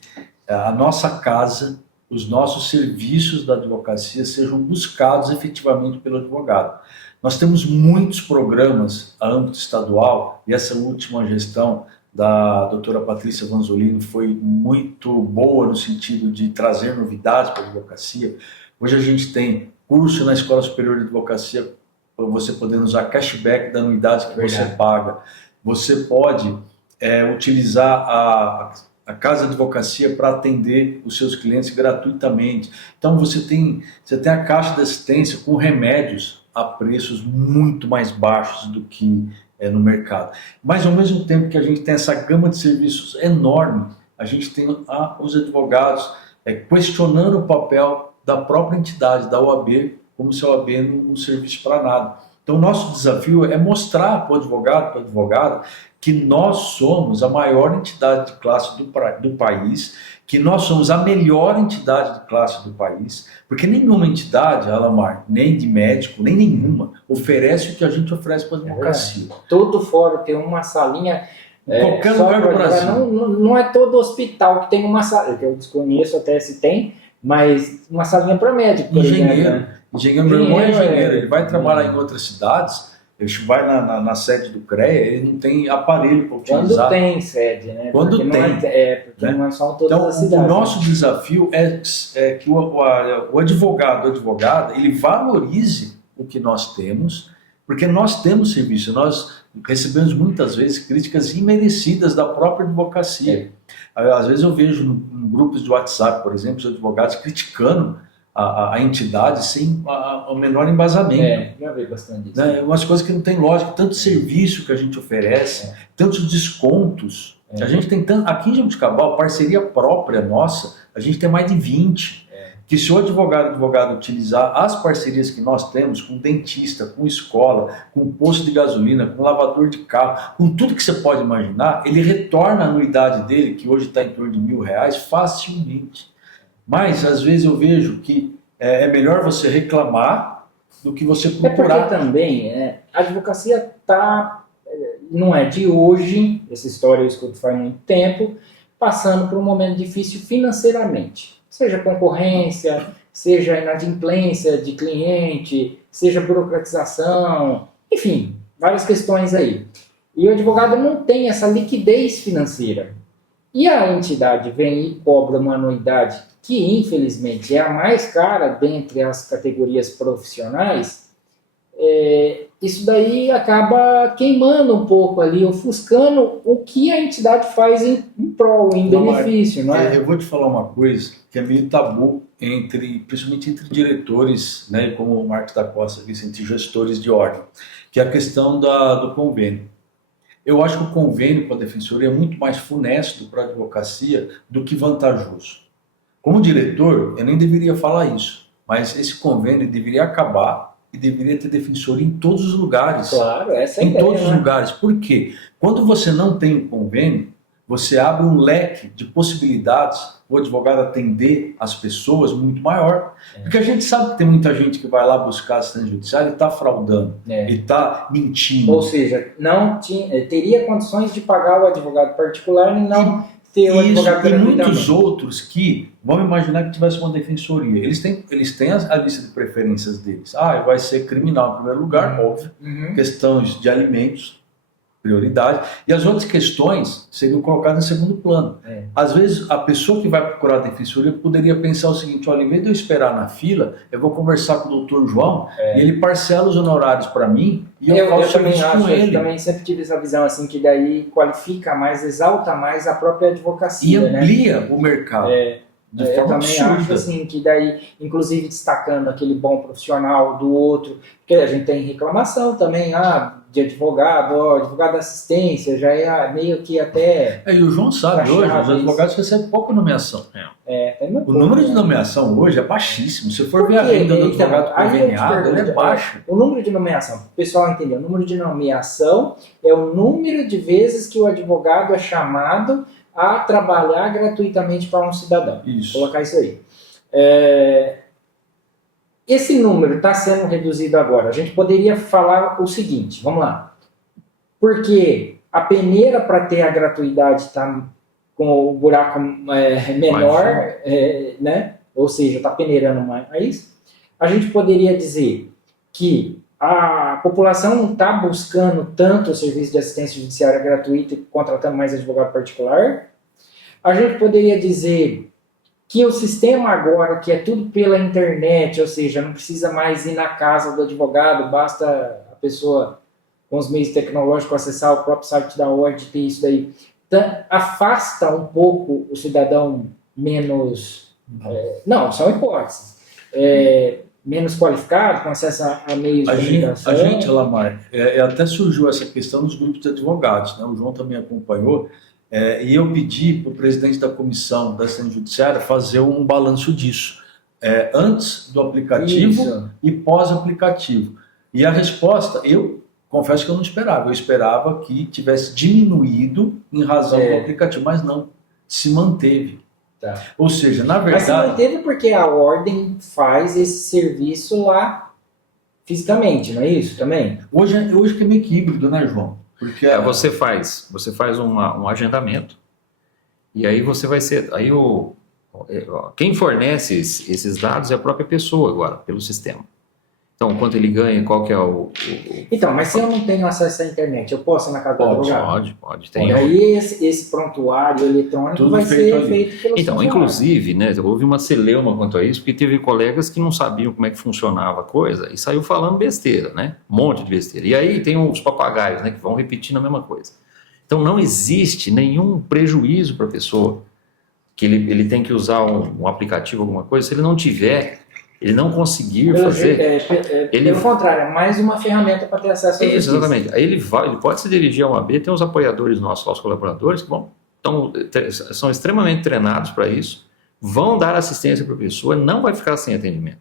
a nossa casa, os nossos serviços da advocacia sejam buscados efetivamente pelo advogado. Nós temos muitos programas a âmbito estadual, e essa última gestão da doutora Patrícia Vanzolini foi muito boa no sentido de trazer novidades para a advocacia. Hoje a gente tem curso na Escola Superior de Advocacia para você poder usar cashback da anuidade que você paga. Você pode utilizar a Casa de Advocacia para atender os seus clientes gratuitamente. Então você tem a caixa de assistência com remédios a preços muito mais baixos do que no mercado. Mas ao mesmo tempo que a gente tem essa gama de serviços enorme, a gente tem os advogados questionando o papel da própria entidade, da OAB, como se a OAB não servisse para nada. Então, o nosso desafio é mostrar para o advogado, para a advogada, que nós somos a maior entidade de classe do país, que nós somos a melhor entidade de classe do país, porque nenhuma entidade, Alamar, nem de médico, nem nenhuma, oferece o que a gente oferece para a advocacia. Todo fórum tem uma salinha. Qualquer lugar do Brasil. Não é todo hospital que tem uma sala, que eu desconheço até se tem, mas uma salinha para médico, por exemplo. Engenheiro, meu irmão é engenheiro, ele vai trabalhar em outras cidades, Ele vai na sede do CREA, ele não tem aparelho para utilizar. Quando tem sede, né? Quando porque tem. Porque não são todas então, as cidades. O nosso desafio é que o advogado, a advogada, ele valorize o que nós temos, porque nós temos serviço. Nós recebemos muitas vezes críticas imerecidas da própria advocacia. Às vezes eu vejo em grupos de WhatsApp, por exemplo, os advogados criticando a entidade sem o menor embasamento. Já vi bastante isso. Né? Umas coisas que não tem lógica, tanto serviço que a gente oferece, tantos descontos. A gente tem tanto, aqui em Jabuticabal, parceria própria nossa, a gente tem mais de 20. Que se o advogado utilizar as parcerias que nós temos com dentista, com escola, com posto de gasolina, com lavador de carro, com tudo que você pode imaginar, ele retorna a anuidade dele, que hoje está em torno de R$1.000, facilmente. Mas, às vezes, eu vejo que é melhor você reclamar do que você procurar. Porque também a advocacia não é de hoje, essa história eu escuto faz muito tempo, passando por um momento difícil financeiramente. Seja concorrência, seja inadimplência de cliente, seja burocratização, enfim, várias questões aí. E o advogado não tem essa liquidez financeira. E a entidade vem e cobra uma anuidade que, infelizmente, é a mais cara dentre as categorias profissionais, isso daí acaba queimando um pouco ali, ofuscando o que a entidade faz em prol, em benefício. Não é? Eu vou te falar uma coisa que é meio tabu, principalmente entre diretores, né, como o Marcos da Costa disse, entre gestores de ordem, que é a questão do convênio. Eu acho que o convênio com a defensoria é muito mais funesto para a advocacia do que vantajoso. Como diretor, eu nem deveria falar isso, mas esse convênio deveria acabar e deveria ter defensoria em todos os lugares. Claro, essa é a ideia. Em todos os né? lugares. Por quê? Quando você não tem um convênio, você abre um leque de possibilidades o advogado atender as pessoas muito maior. Porque a gente sabe que tem muita gente que vai lá buscar assistência judiciária e está fraudando, e está mentindo. Ou seja, não teria condições de pagar o advogado particular e não ter o advogado e muitos outros que, vamos imaginar que tivesse uma defensoria, eles têm a lista de preferências deles. Vai ser criminal em primeiro lugar, óbvio, questões de alimentos, prioridade, e as outras questões seriam colocadas em segundo plano. Às vezes, a pessoa que vai procurar a defensoria poderia pensar o seguinte: olha, em vez de eu esperar na fila, eu vou conversar com o doutor João e ele parcela os honorários para mim e eu faço serviço com ele. Eu também sempre tive essa visão assim, que daí qualifica mais, exalta mais a própria advocacia. E amplia o mercado. Eu também acho assim, que daí, inclusive destacando aquele bom profissional do outro, porque a gente tem reclamação também, de advogado, advogado de assistência, já é meio que até... E o João sabe hoje, os advogados recebem pouca nomeação. O número de nomeação hoje é baixíssimo. Se for ver a renda do advogado conveniado, ele é baixo. O número de nomeação, o pessoal entendeu, o número de nomeação é o número de vezes que o advogado é chamado a trabalhar gratuitamente para um cidadão. Isso. Vou colocar isso aí. Esse número está sendo reduzido agora. A gente poderia falar o seguinte, vamos lá. Porque a peneira para ter a gratuidade está com o buraco menor, né? Ou seja, está peneirando mais. A gente poderia dizer que a população não está buscando tanto o serviço de assistência judiciária gratuita e contratando mais advogado particular. A gente poderia dizer que o sistema agora, que é tudo pela internet, ou seja, não precisa mais ir na casa do advogado, basta a pessoa, com os meios tecnológicos, acessar o próprio site da ordem, ter isso daí. Então, afasta um pouco o cidadão menos... não, são hipóteses. Menos qualificado, com acesso a meios de comunicação. A gente, Lamar, até surgiu essa questão nos grupos de advogados, né? O João também acompanhou, e eu pedi para o presidente da comissão da assistência judiciária fazer um balanço disso, antes do aplicativo e pós-aplicativo. E a resposta, eu confesso que eu não esperava, eu esperava que tivesse diminuído em razão do aplicativo, mas não, se manteve. Tá. Ou seja, na verdade... Mas se manteve porque a ordem faz esse serviço lá fisicamente, não é isso também? Hoje que é meio que híbrido, né, João? Porque você faz um agendamento e aí você vai ser... Aí quem fornece esses dados é a própria pessoa agora, pelo sistema. Então, quanto ele ganha, qual que é Então, mas se eu não tenho acesso à internet, eu posso ir na casa do advogado? Pode. E aí esse prontuário eletrônico tudo vai ser ali. feito pelos Então, inclusive, né, houve uma celeuma quanto a isso, porque teve colegas que não sabiam como é que funcionava a coisa e saiu falando besteira, né? Um monte de besteira. E aí tem os papagaios, né, que vão repetindo a mesma coisa. Então, não existe nenhum prejuízo para a pessoa que ele tem que usar um aplicativo, alguma coisa, se ele não tiver... Ele não conseguir fazer... Pelo contrário, é mais uma ferramenta para ter acesso a isso. Exatamente. Aí ele pode se dirigir a uma AB, tem uns apoiadores nossos, os colaboradores, que são extremamente treinados para isso, vão dar assistência para a pessoa, não vai ficar sem atendimento.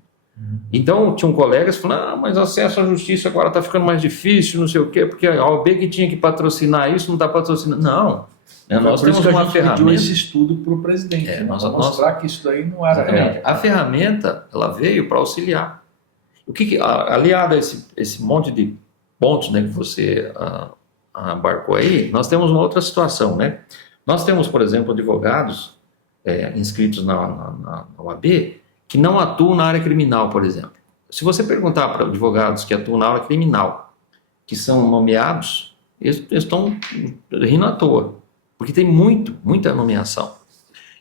Então, tinham colegas falando, mas acesso à justiça agora está ficando mais difícil, não sei o quê, porque a OAB que tinha que patrocinar isso não está patrocinando. Não. Nós temos uma ferramenta. Pediu esse estudo para o presidente, para mostrar que isso daí não era real. A ferramenta, ela veio para auxiliar. Aliado a esse monte de pontos, né, que você abarcou aí, nós temos uma outra situação, né? Nós temos, por exemplo, advogados inscritos na OAB que não atuam na área criminal, por exemplo. Se você perguntar para advogados que atuam na área criminal, que são nomeados, eles estão rindo à toa. Porque tem muita nomeação.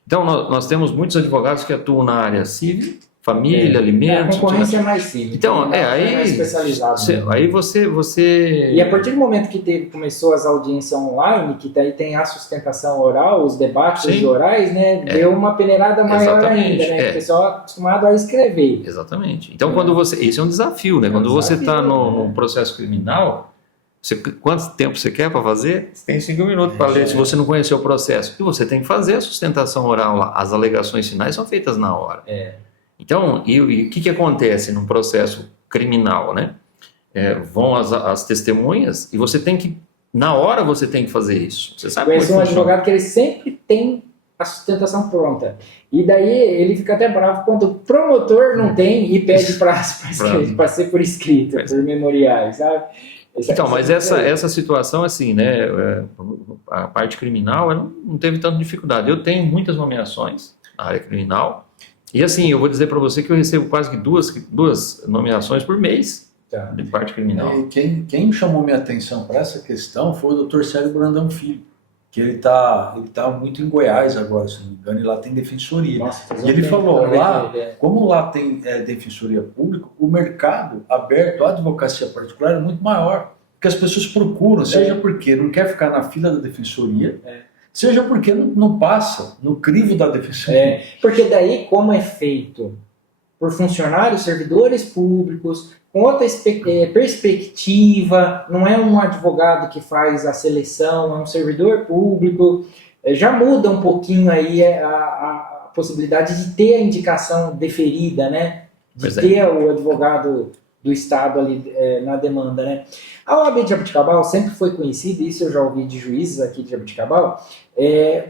Então, nós temos muitos advogados que atuam na área civil, família, alimentos... A concorrência é mais civil. Então, aí... mais especializado. Aí você... E a partir do momento que começou as audiências online, que daí tem a sustentação oral, os debates orais, né? Deu uma peneirada maior ainda, né? O pessoal é acostumado a escrever. Exatamente. Então, quando você... Esse é um desafio, né? Quando você está no processo criminal... quanto tempo você quer para fazer? Você tem 5 minutos para ler, se você não conhecer o processo. E você tem que fazer a sustentação oral lá. As alegações finais são feitas na hora. Então, e o que acontece num processo criminal, né? Vão as testemunhas e você tem que, na hora você tem que fazer isso. Você sabe conhece um advogado que ele sempre tem a sustentação pronta. E daí ele fica até bravo quando o promotor não tem e pede para ser por escrito, por memoriais, sabe? Então, mas essa situação, assim, né, a parte criminal ela não teve tanta dificuldade. Eu tenho muitas nomeações na área criminal e, assim, eu vou dizer para você que eu recebo quase que duas nomeações por mês de parte criminal. Quem chamou minha atenção para essa questão foi o Dr. Célio Brandão Filho, que ele tá muito em Goiás agora, se não me engano, e lá tem defensoria. Nossa, e ele falou, como lá tem defensoria pública, o mercado aberto à advocacia particular é muito maior, porque as pessoas procuram, seja porque não quer ficar na fila da defensoria, seja porque não passa no crivo da defensoria. Porque daí, como é feito por funcionários, servidores públicos, com outra perspectiva, não é um advogado que faz a seleção, é um servidor público, já muda um pouquinho aí a possibilidade de ter a indicação deferida, né? De ter o advogado do Estado ali na demanda, né? A OAB de Jaboticabal sempre foi conhecida, isso eu já ouvi de juízes aqui de Jaboticabal,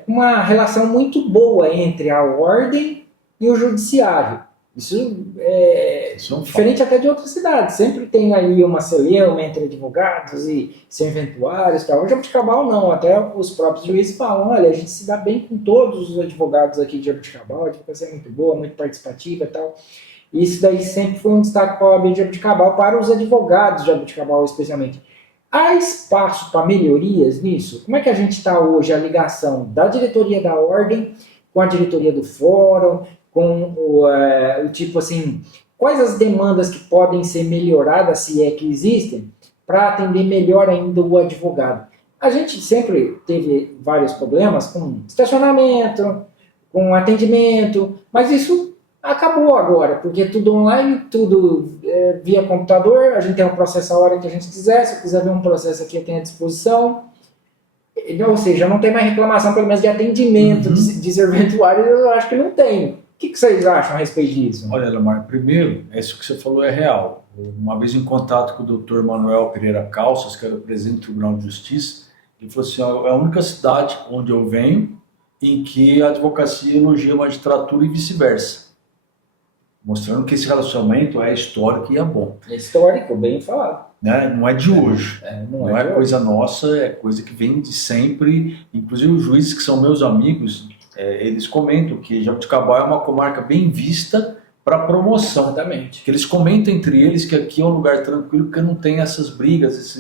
uma relação muito boa entre a ordem e o judiciário. Isso é diferente até de outras cidades. Sempre tem aí uma celeuma entre advogados e serventuários. Tal. O Jaboticabal não, até os próprios juízes falam, olha, a gente se dá bem com todos os advogados aqui de Jaboticabal, a advocacia é muito boa, muito participativa e tal. E isso daí sempre foi um destaque para a OAB de Jaboticabal, para os advogados de Jaboticabal especialmente. Há espaço para melhorias nisso? Como é que a gente está hoje, a ligação da diretoria da ordem com a diretoria do fórum, com o tipo assim, quais as demandas que podem ser melhoradas, se é que existem, para atender melhor ainda o advogado? A gente sempre teve vários problemas com estacionamento, com atendimento, mas isso acabou agora, porque tudo online, tudo via computador, a gente tem um processo a hora que a gente quiser, se eu quiser ver um processo aqui eu tenho à disposição, ou seja, não tem mais reclamação, pelo menos de atendimento de serventuário, eu acho que não tem. O que vocês acham a respeito disso? Olha, Lamar, primeiro, isso que você falou é real. Uma vez em contato com o Dr. Manuel Pereira Calças, que era o presidente do Tribunal de Justiça, ele falou assim, é a única cidade onde eu venho em que a advocacia elogia a magistratura e vice-versa. Mostrando que esse relacionamento é histórico e é bom. É histórico, bem falado. Né? Não é de hoje. Não é coisa nossa, é coisa que vem de sempre. Inclusive os juízes que são meus amigos, eles comentam que Jaboticabal é uma comarca bem vista para promoção. Exatamente. Que eles comentam entre eles que aqui é um lugar tranquilo, porque não tem essas brigas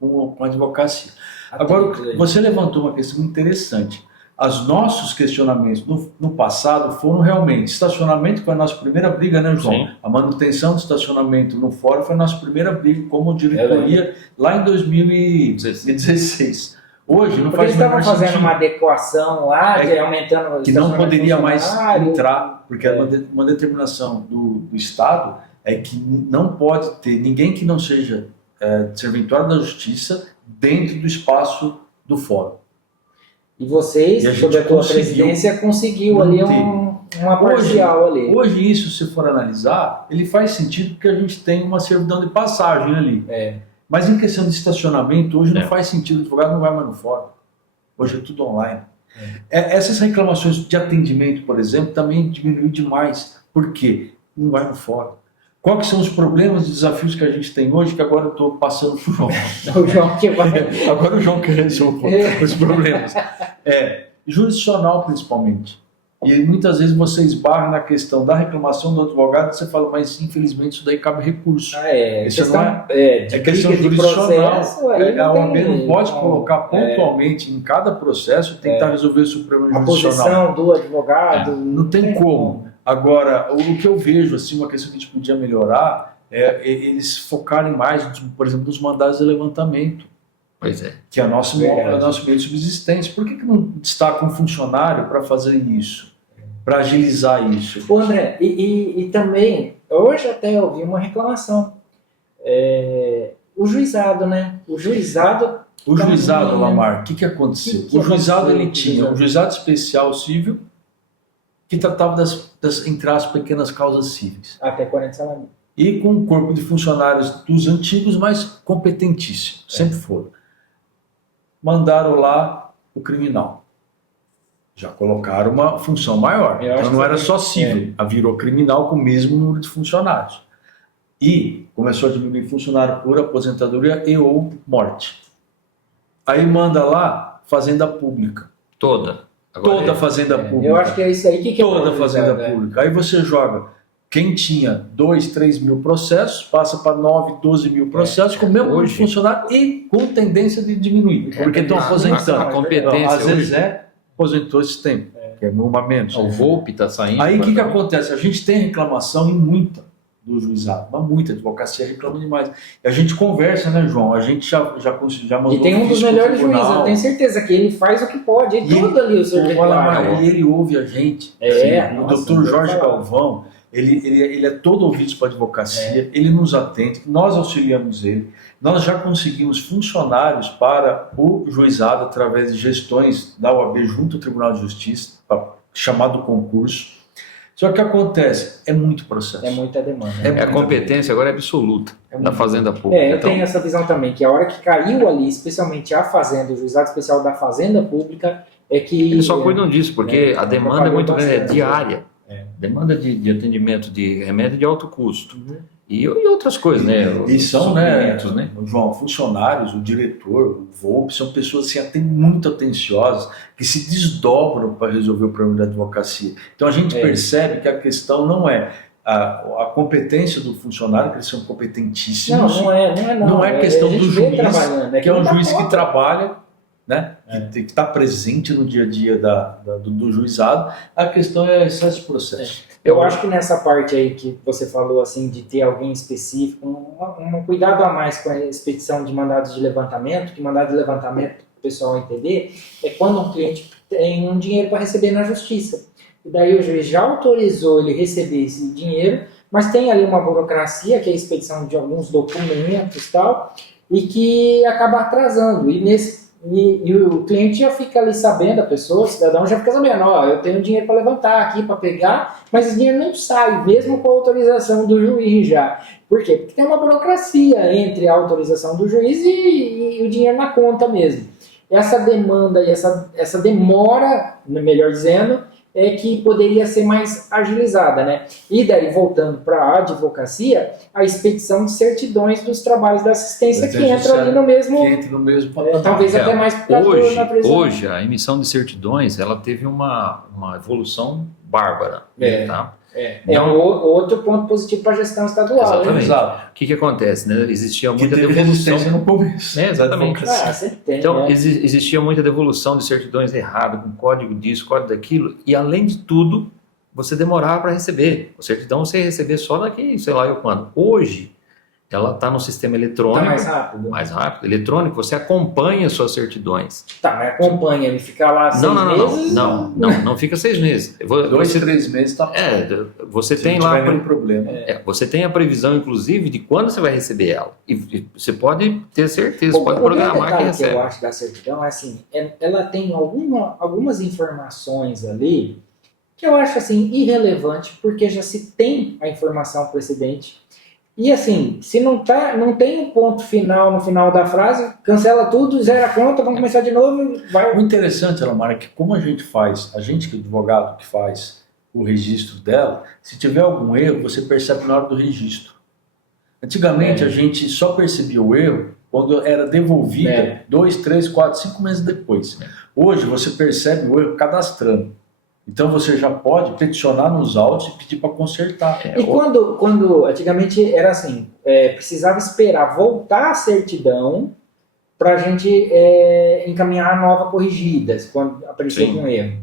com a advocacia. Agora, você levantou uma questão interessante. Os nossos questionamentos no passado foram realmente estacionamento, foi a nossa primeira briga, né, João? Sim. A manutenção do estacionamento no fórum foi a nossa primeira briga como diretoria lá em 2016. Hoje não porque faz eles estavam fazendo sentido. uma adequação lá, aumentando... Que não poderia mais entrar, porque É. uma determinação do Estado é que não pode ter ninguém que não seja serventuário da Justiça dentro do espaço do fórum. E vocês, E a gente sob a tua conseguiu presidência, conseguiu ali uma parcial ali. Hoje isso, se for analisar, ele faz sentido porque a gente tem uma servidão de passagem ali. Mas em questão de estacionamento, hoje não faz sentido, o advogado não vai mais no fórum. Hoje é tudo online. Essas reclamações de atendimento, por exemplo, também diminuiu demais. Por quê? Não vai no fórum. Quais que são os problemas e desafios que a gente tem hoje, que agora eu estou passando para o João. O João que vai... Agora o João que resolve os problemas. Jurisdicional, principalmente. E muitas vezes você esbarra na questão da reclamação do advogado e você fala, mas infelizmente isso daí cabe recurso. Isso não é questão de jurisdicional. processo, A OAB não pode colocar pontualmente em cada processo e tentar resolver o seu problema a jurisdicional. posição do advogado. Não tem como. Agora, o que eu vejo, assim, uma questão que a gente podia melhorar é eles focarem mais, por exemplo, nos mandados de levantamento. Pois é. Que é o nosso meio de subsistência. Por que não destaca um funcionário para fazer isso? Para agilizar isso? Ô, André, e também, hoje até eu ouvi uma reclamação. O juizado, né? O juizado, Lamar, o que aconteceu? O juizado, ele tinha um juizado especial civil que tratava entre as pequenas causas cíveis. Até 40 salários. E com um corpo de funcionários dos antigos, mas competentíssimos, sempre foram. Mandaram lá o criminal. Já colocaram uma função maior. Então não era só civil, virou criminal com o mesmo número de funcionários. E começou a diminuir funcionário por aposentadoria e ou morte. Aí manda lá Fazenda Pública. Toda a Fazenda Pública. Eu acho que é isso aí que toda a Fazenda Pública. Aí você joga quem tinha 2, 3 mil processos, passa para 9, 12 mil processos com o mesmo número de funcionário e com tendência de diminuir, porque estão aposentando. A competência às vezes aposentou esse tempo, que é uma menos. O Volpe está saindo. Aí o que acontece? A gente tem reclamação em muita do juizado, mas muita advocacia reclama demais. E a gente conversa, né, João? A gente já mandou. E tem um dos melhores juízes, eu tenho certeza que ele faz o que pode, tudo ali o serviço. E ele ouve a gente. O doutor Jorge Galvão, ele é todo ouvido para a advocacia, ele nos atende, nós auxiliamos ele. Nós já conseguimos funcionários para o juizado através de gestões da OAB junto ao Tribunal de Justiça, chamado concurso. Só que o que acontece? É muito processo. É muita demanda. A competência agora é absoluta da Fazenda Pública. Eu tenho essa visão também, que a hora que caiu ali, especialmente a Fazenda, o juizado especial da Fazenda Pública, é que... Eles só cuidam disso, porque a demanda é muito grande, é diária. Demanda de atendimento de remédio de alto custo. E outras coisas, né? E são, né, João, funcionários, o diretor, o Volpe, são pessoas assim, muito atenciosas, que se desdobram para resolver o problema da advocacia. Então a gente percebe que a questão não é a competência do funcionário, que eles são competentíssimos. Não é questão do juiz, que é um juiz que trabalha, né? Que está presente no dia a dia do juizado. A questão é esse processo. Eu acho que nessa parte aí que você falou, assim, de ter alguém específico, um cuidado a mais com a expedição de mandados de levantamento, que mandado de levantamento, para o pessoal entender, é quando um cliente tem um dinheiro para receber na justiça. E daí o juiz já autorizou ele receber esse dinheiro, mas tem ali uma burocracia, que é a expedição de alguns documentos e tal, e que acaba atrasando. E o cliente já fica ali sabendo, a pessoa, o cidadão já fica sabendo, eu tenho dinheiro para levantar aqui, para pegar, mas esse dinheiro não sai, mesmo com a autorização do juiz já. Por quê? Porque tem uma burocracia entre a autorização do juiz e o dinheiro na conta mesmo. Essa demanda e essa demora, melhor dizendo, é que poderia ser mais agilizada, né? E daí, voltando para a advocacia, a expedição de certidões dos trabalhos da assistência que entra ali no mesmo... Que entra no mesmo patamar. Talvez até mais para hoje, a emissão de certidões, ela teve uma evolução bárbara, tá? É outro ponto positivo para a gestão estadual. Exatamente. Exato. O que acontece, né? Existia muita resistência devolução. no começo. Exatamente. Então, existia muita devolução de certidões erradas, com código disso, código daquilo, e além de tudo, você demorava para receber. A certidão você ia receber só daqui, sei lá eu quando. Hoje, ela está no sistema eletrônico. Tá mais rápido. Mais rápido. Eletrônico, você acompanha suas certidões. Tá, mas acompanha, ele fica lá 6 meses? Não fica 6 meses. 2, 3 meses tá. Você tem lá. Nenhum problema. Você tem a previsão, inclusive, de quando você vai receber ela. E você pode ter certeza, pode programar que recebe. O que eu acho da certidão é assim, ela tem algumas informações ali que eu acho assim irrelevante, porque já se tem a informação precedente. E assim, se não tem um ponto final no final da frase, cancela tudo, zera a conta, vamos começar de novo. O interessante, Alamar, é que como a gente que é advogado que faz o registro dela, se tiver algum erro, você percebe na hora do registro. Antigamente a gente só percebia o erro quando era devolvida 2, 3, 4, 5 meses depois. Hoje você percebe o erro cadastrando. Então você já pode peticionar nos autos e pedir para consertar. E quando antigamente era assim, precisava esperar voltar a certidão para a gente encaminhar a nova corrigida, quando aparecia com erro.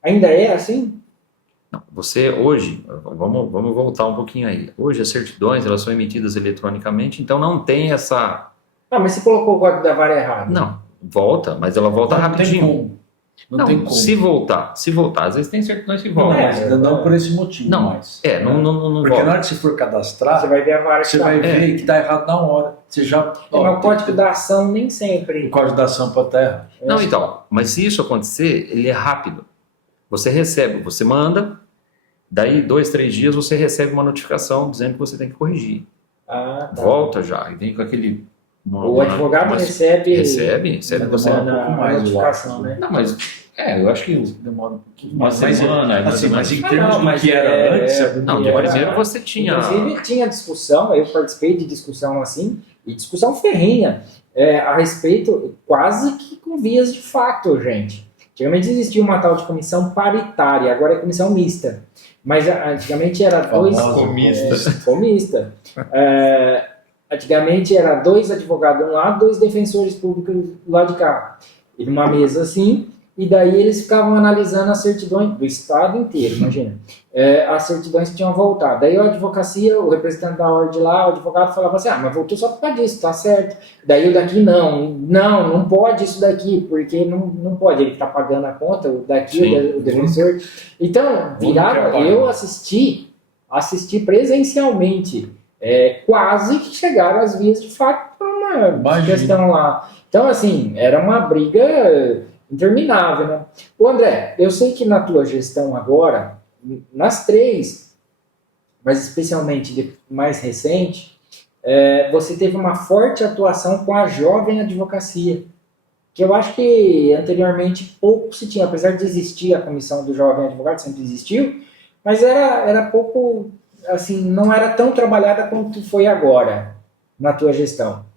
Ainda é assim? Não, você hoje, vamos voltar um pouquinho aí. Hoje as certidões elas são emitidas eletronicamente, então não tem essa... mas você colocou o código da vara errado. Não, volta, mas ela volta rapidinho. Não tem como. Se voltar, às vezes tem certidões que voltam. Não por esse motivo. Não Porque volta. na hora que você for cadastrar, você vai ver a vara você vai ver que está errado na hora. Você já. Mas o código da ação nem sempre. O código da ação pode estar errado. Não, então, mas se isso acontecer, ele é rápido. Você recebe, você manda, daí 2, 3 dias você recebe uma notificação dizendo que você tem que corrigir. Tá. Volta já, e vem com aquele... O advogado recebe você a notificação, né? Não, mas eu acho que demora um pouquinho. Uma Mas em termos do que era antes... Não, de primeiro você tinha... Inclusive tinha discussão, eu participei de discussão assim, e discussão ferrenha, a respeito quase que com vias de fato, gente. Antigamente existia uma tal de comissão paritária, agora é comissão mista. Mas antigamente era comista. Antigamente era 2 advogados de um lado, 2 defensores públicos do lado de cá. E numa mesa assim, e daí eles ficavam analisando as certidões do estado inteiro, imagina. As certidões que tinham voltado. Daí a advocacia, o representante da ordem lá, o advogado falava assim, mas voltou só por causa disso, tá certo. Daí o daqui não pode isso daqui, porque não pode, ele tá pagando a conta, o daqui, o defensor. Então, eu assisti presencialmente, quase que chegaram as vias de fato para uma questão lá. Então, assim, era uma briga interminável, né? Ô André, eu sei que na tua gestão agora, nas 3, mas especialmente mais recente, você teve uma forte atuação com a jovem advocacia, que eu acho que anteriormente pouco se tinha, apesar de existir a comissão do jovem advogado, sempre existiu, mas era pouco, assim, não era tão trabalhada quanto foi agora na tua gestão.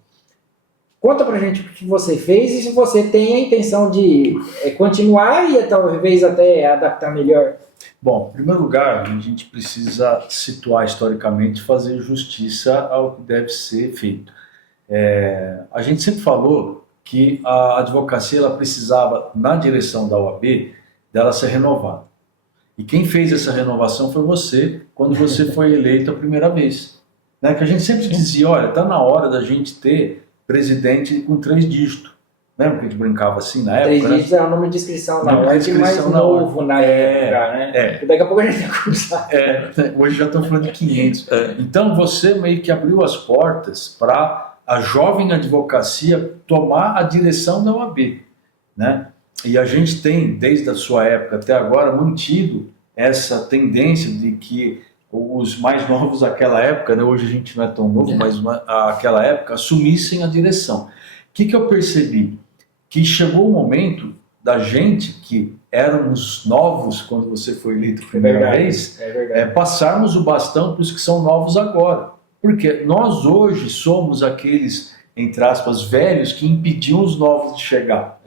Conta pra gente o que você fez e se você tem a intenção de continuar e talvez até adaptar melhor. Bom, em primeiro lugar, a gente precisa situar historicamente e fazer justiça ao que deve ser feito. A gente sempre falou que a advocacia ela precisava, na direção da OAB, dela ser renovada. E quem fez essa renovação foi você, quando você foi eleito a primeira vez. Né? Que a gente sempre dizia, olha, está na hora da gente ter presidente com 3 dígitos. Lembra que a gente brincava assim na época? 3 dígitos era o número de inscrição na ordem mais novo na época, né? Daqui a pouco a gente vai começar. Hoje já estamos falando de 500. Então você meio que abriu as portas para a jovem advocacia tomar a direção da OAB, né? E a gente tem, desde a sua época até agora, mantido essa tendência de que os mais novos daquela época, né, hoje a gente não é tão novo, mas naquela época, assumissem a direção. O que eu percebi? Que chegou o momento da gente, que éramos novos quando você foi eleito a primeira vez, passarmos o bastão para os que são novos agora. Porque nós hoje somos aqueles, entre aspas, velhos que impediam os novos de chegar.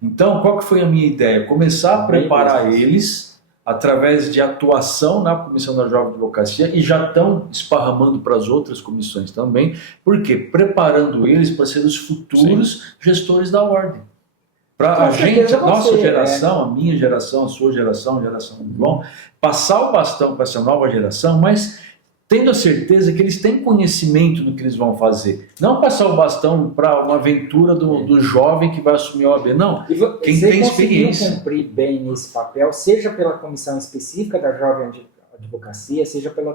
Então, qual que foi a minha ideia? Começar a preparar eles através de atuação na Comissão da Jovem Advocacia e já estão esparramando para as outras comissões também, porque preparando eles para ser os futuros gestores da ordem. Para a gente, a nossa geração, a minha geração, a sua geração, a geração do João, passar o bastão para essa nova geração, mas tendo a certeza que eles têm conhecimento do que eles vão fazer. Não passar o bastão para uma aventura do jovem que vai assumir a OAB, não. Quem tem experiência. Cumprir bem nesse papel, seja pela comissão específica da Jovem Advocacia, seja pela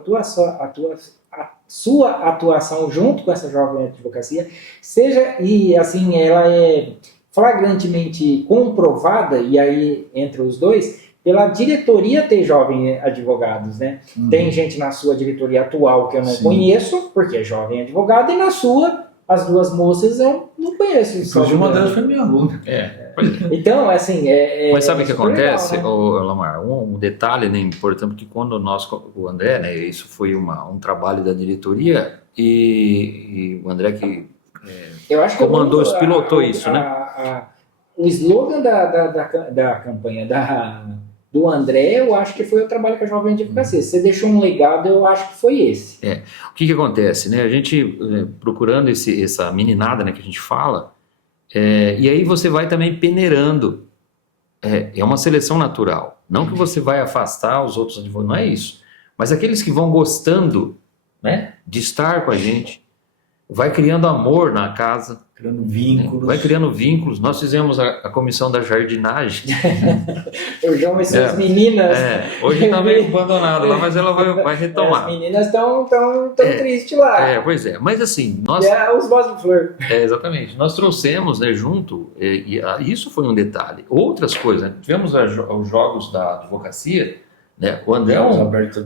sua atuação junto com essa Jovem Advocacia, seja, e assim, ela é flagrantemente comprovada, e aí entre os dois, pela diretoria ter jovem advogados, né? Tem gente na sua diretoria atual que eu não conheço, porque é jovem advogado, e na sua, as duas moças eu não conheço. Inclusive uma delas foi minha aluna. Então, assim, mas sabe o que acontece, legal, né? Lamar? Um detalhe, né, importante, porque quando o André, né, isso foi um trabalho da diretoria, e o André que eu acho que comandou, pilotou isso, né? O slogan da campanha do André, eu acho que foi o trabalho com a Jovem Advocacia. Se você deixou um legado, eu acho que foi esse. O que acontece, né? A gente procurando essa meninada, né, que a gente fala, e aí você vai também peneirando. É uma seleção natural. Não que você vai afastar os outros advogados, não é isso. Mas aqueles que vão gostando, né, de estar com a gente, vai criando amor na casa. Criando vínculos. Vai criando vínculos. Nós fizemos a comissão da jardinagem. O João e suas meninas. Hoje está meio abandonado lá, mas ela vai retomar. As meninas estão tristes lá. Pois é. Mas assim, nós... os Vozes de Flor. Exatamente. Nós trouxemos, né, junto, e isso foi um detalhe. Outras coisas, né? Tivemos os jogos da advocacia, né? O André é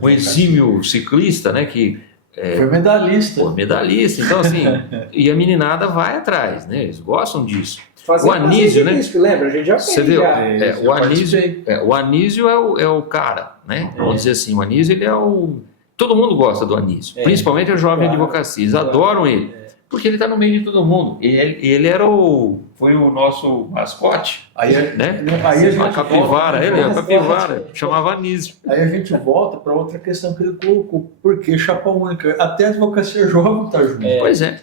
um exímio ciclista, né, que... foi medalhista. Medalhista. Então, assim, e a meninada vai atrás, né? Eles gostam disso. O Anísio, né? Lembra? A gente já fez. Você viu? Já. O Anísio é o cara, né? Vamos dizer assim, o Anísio, ele é o... Todo mundo gosta do Anísio, principalmente a Jovem Advocacia. Eles adoram ele, porque ele está no meio de todo mundo. Ele foi o nosso mascote, né? A capivara, ele é a capivara, chamava Anísio. Aí a gente volta para outra questão que ele colocou, porque chapa única, até a advocacia jovem está junto. Pois é.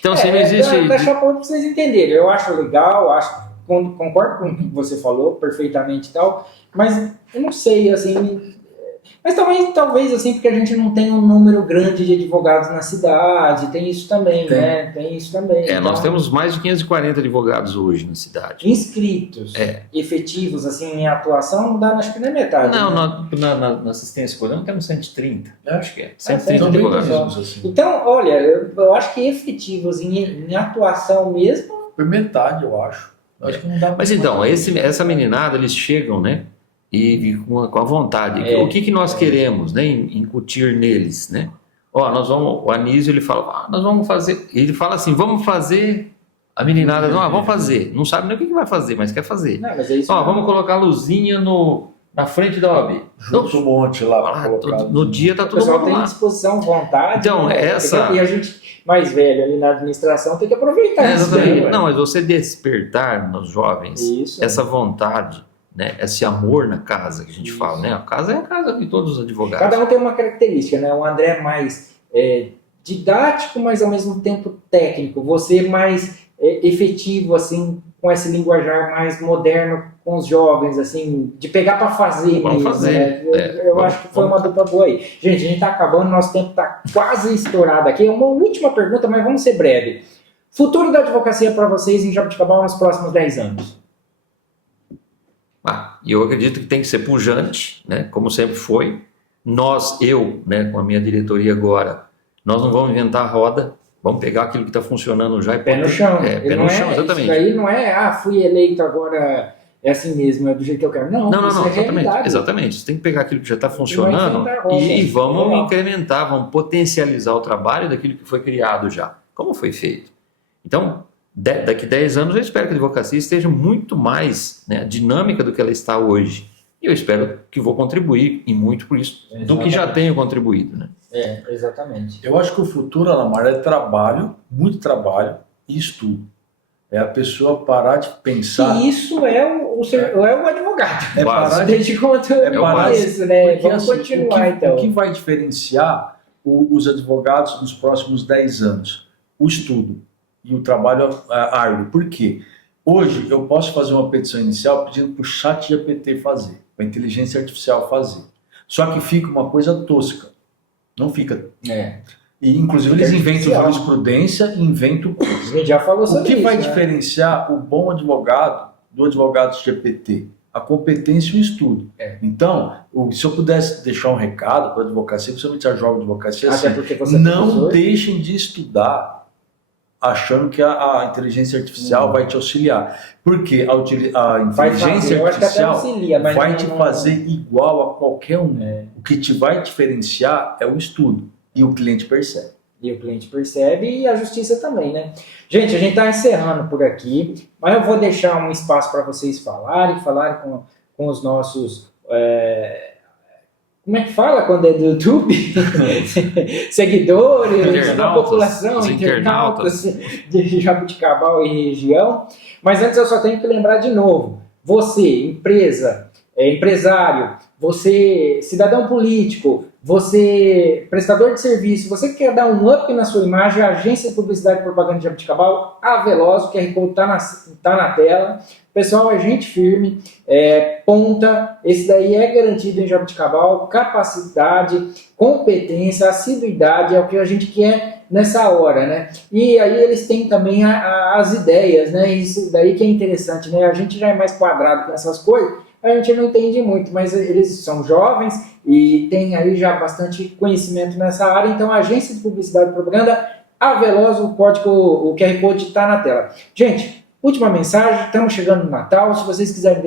Então, assim, não existe... Da chapa única, para vocês entenderem, eu acho legal, concordo com o que você falou perfeitamente e tal, mas eu não sei, assim... Mas talvez assim, porque a gente não tem um número grande de advogados na cidade, tem isso também, né? Tem isso também. Então, nós temos mais de 540 advogados hoje na cidade. Inscritos, efetivos, assim, em atuação, não dá, acho que nem metade. Não, né? na assistência, por exemplo, temos 130. Eu acho que é. 130 advogados. Assim. Então, olha, eu acho que efetivos em atuação mesmo... Por metade, eu acho. Acho que não dá. Mas então, essa meninada, eles chegam, né? E com a vontade. O que nós queremos, né, incutir neles, né? O Anísio, ele fala, nós vamos fazer, ele fala assim, vamos fazer, a meninada, vamos fazer, não sabe nem o que vai fazer, mas quer fazer. Não, mas é isso. Vamos colocar a luzinha na frente da OAB. Junto um monte lá. No dia tá todo mundo lá. O pessoal tem disposição, vontade. Então, E a gente, mais velho ali na administração, tem que aproveitar isso. Não, mas você despertar nos jovens essa vontade, né, esse amor na casa que a gente fala, né? A casa é a casa de todos os advogados. Cada um tem uma característica, né? O André é mais didático, mas ao mesmo tempo técnico. Você é mais efetivo, assim, com esse linguajar mais moderno com os jovens, assim, de pegar para fazer vamos mesmo. Fazer. Né? Eu acho que foi uma dupla boa aí. Gente, a gente está acabando, nosso tempo está quase estourado aqui. Uma última pergunta, mas vamos ser breve. Futuro da advocacia para vocês em Jaboticabal nos próximos 10 anos? E eu acredito que tem que ser pujante, né, como sempre foi. Eu, né, com a minha diretoria agora, nós não vamos inventar a roda, vamos pegar aquilo que está funcionando já e pé no chão. Pé no chão, exatamente. Isso aí não é, fui eleito agora, é assim mesmo, é do jeito que eu quero. Não, exatamente. Você tem que pegar aquilo que já está funcionando e vamos incrementar, vamos potencializar o trabalho daquilo que foi criado já, como foi feito. Então, daqui 10 anos eu espero que a advocacia esteja muito mais, né, dinâmica do que ela está hoje. E eu espero que vou contribuir e muito por isso, do que já tenho contribuído. Né? Exatamente. Eu acho que o futuro, Alamar, é trabalho, muito trabalho e estudo. É a pessoa parar de pensar. E isso é o advogado. É parar de... Desde quanto é parar isso, né? Porque, Vamos assim, continuar, então. O que vai diferenciar os advogados nos próximos 10 anos? O estudo e o trabalho árduo. Por quê? Hoje eu posso fazer uma petição inicial pedindo para o ChatGPT fazer, para a inteligência artificial fazer. Só que fica uma coisa tosca. Não fica. E, inclusive, eles inventam jurisprudência e inventam coisas. A gente já falou sobre isso. O que vai diferenciar o bom advogado do advogado GPT? A competência e o estudo. Então, se eu pudesse deixar um recado para a advocacia, principalmente a jovem advocacia, assim, não deixem de estudar achando que a inteligência artificial vai te auxiliar. Porque a inteligência artificial vai te fazer igual a qualquer um. O que te vai diferenciar é o estudo. E o cliente percebe. E a justiça também, né? Gente, a gente está encerrando por aqui, mas eu vou deixar um espaço para vocês falarem com os nossos... como é que fala quando é do YouTube? Seguidores, da população, internautas de Jabuticabal e região. Mas antes eu só tenho que lembrar de novo. Você, empresa, empresário, você, cidadão político, você, prestador de serviço, você que quer dar um up na sua imagem, a Agência de Publicidade e Propaganda de Jabuticabal, a Veloz, o QR Code tá na tela. Pessoal, é gente firme, ponta, esse daí é garantido em Jabuticabal, capacidade, competência, assiduidade, é o que a gente quer nessa hora, né? E aí eles têm também as ideias, né? Isso daí que é interessante, né? A gente já é mais quadrado com essas coisas, a gente não entende muito, mas eles são jovens e têm aí já bastante conhecimento nessa área, então a Agência de Publicidade e Propaganda, a Veloz, o QR Code está na tela. Gente, última mensagem, estamos chegando no Natal, se vocês quiserem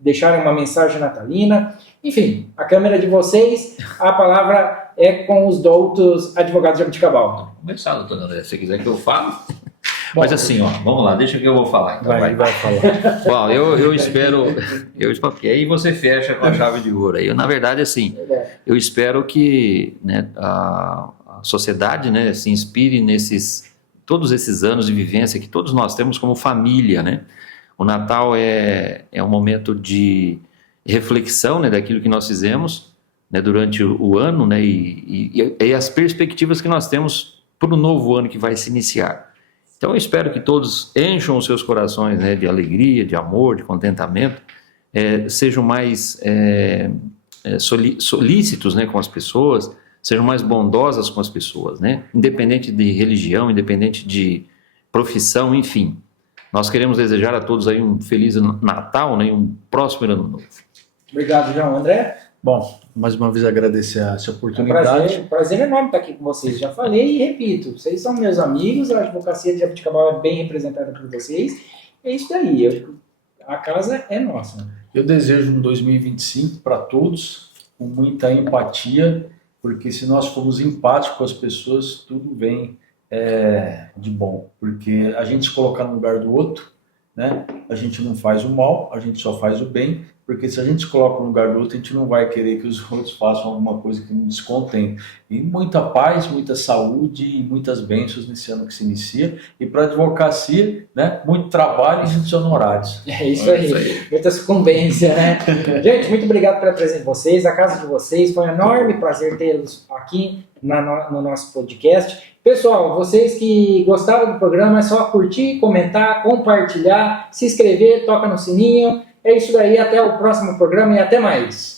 deixarem uma mensagem natalina, enfim, a câmera de vocês, a palavra é com os doutos advogados de Jabuticabal. Vamos começar, doutor André, se você quiser que eu fale. Mas assim, vamos lá, deixa que eu vou falar. Então, vai falar. Bom, eu espero, porque aí você fecha com a chave de ouro. Na verdade, assim, eu espero que, né, a sociedade, né, se inspire todos esses anos de vivência que todos nós temos como família, né? O Natal é um momento de reflexão, né, daquilo que nós fizemos, né, durante o ano, né, e as perspectivas que nós temos para o novo ano que vai se iniciar. Então eu espero que todos encham os seus corações, né, de alegria, de amor, de contentamento, sejam mais solícitos, né, com as pessoas, sejam mais bondosas com as pessoas, né? Independente de religião, independente de profissão, enfim. Nós queremos desejar a todos aí um feliz Natal, né, e um próximo ano novo. Obrigado, João. André? Bom, mais uma vez agradecer essa oportunidade. É um prazer enorme estar aqui com vocês. Já falei e repito, vocês são meus amigos, a advocacia de Jabuticabal é bem representada por vocês. É isso daí, a casa é nossa. Eu desejo um 2025 para todos, com muita empatia, porque se nós formos empáticos com as pessoas, tudo vem de bom. Porque a gente se colocar no lugar do outro, né, a gente não faz o mal, a gente só faz o bem, porque se a gente se coloca no lugar do outro, a gente não vai querer que os outros façam alguma coisa que nos contém. E muita paz, muita saúde e muitas bênçãos nesse ano que se inicia. E para a advocacia, né, muito trabalho e muitos honorários. É isso aí, muita sucumbência, né? Gente, muito obrigado pela presença de vocês, a casa de vocês. Foi um enorme prazer tê-los aqui no nosso podcast. Pessoal, vocês que gostaram do programa, é só curtir, comentar, compartilhar, se inscrever, toca no sininho. É isso daí, até o próximo programa e até mais.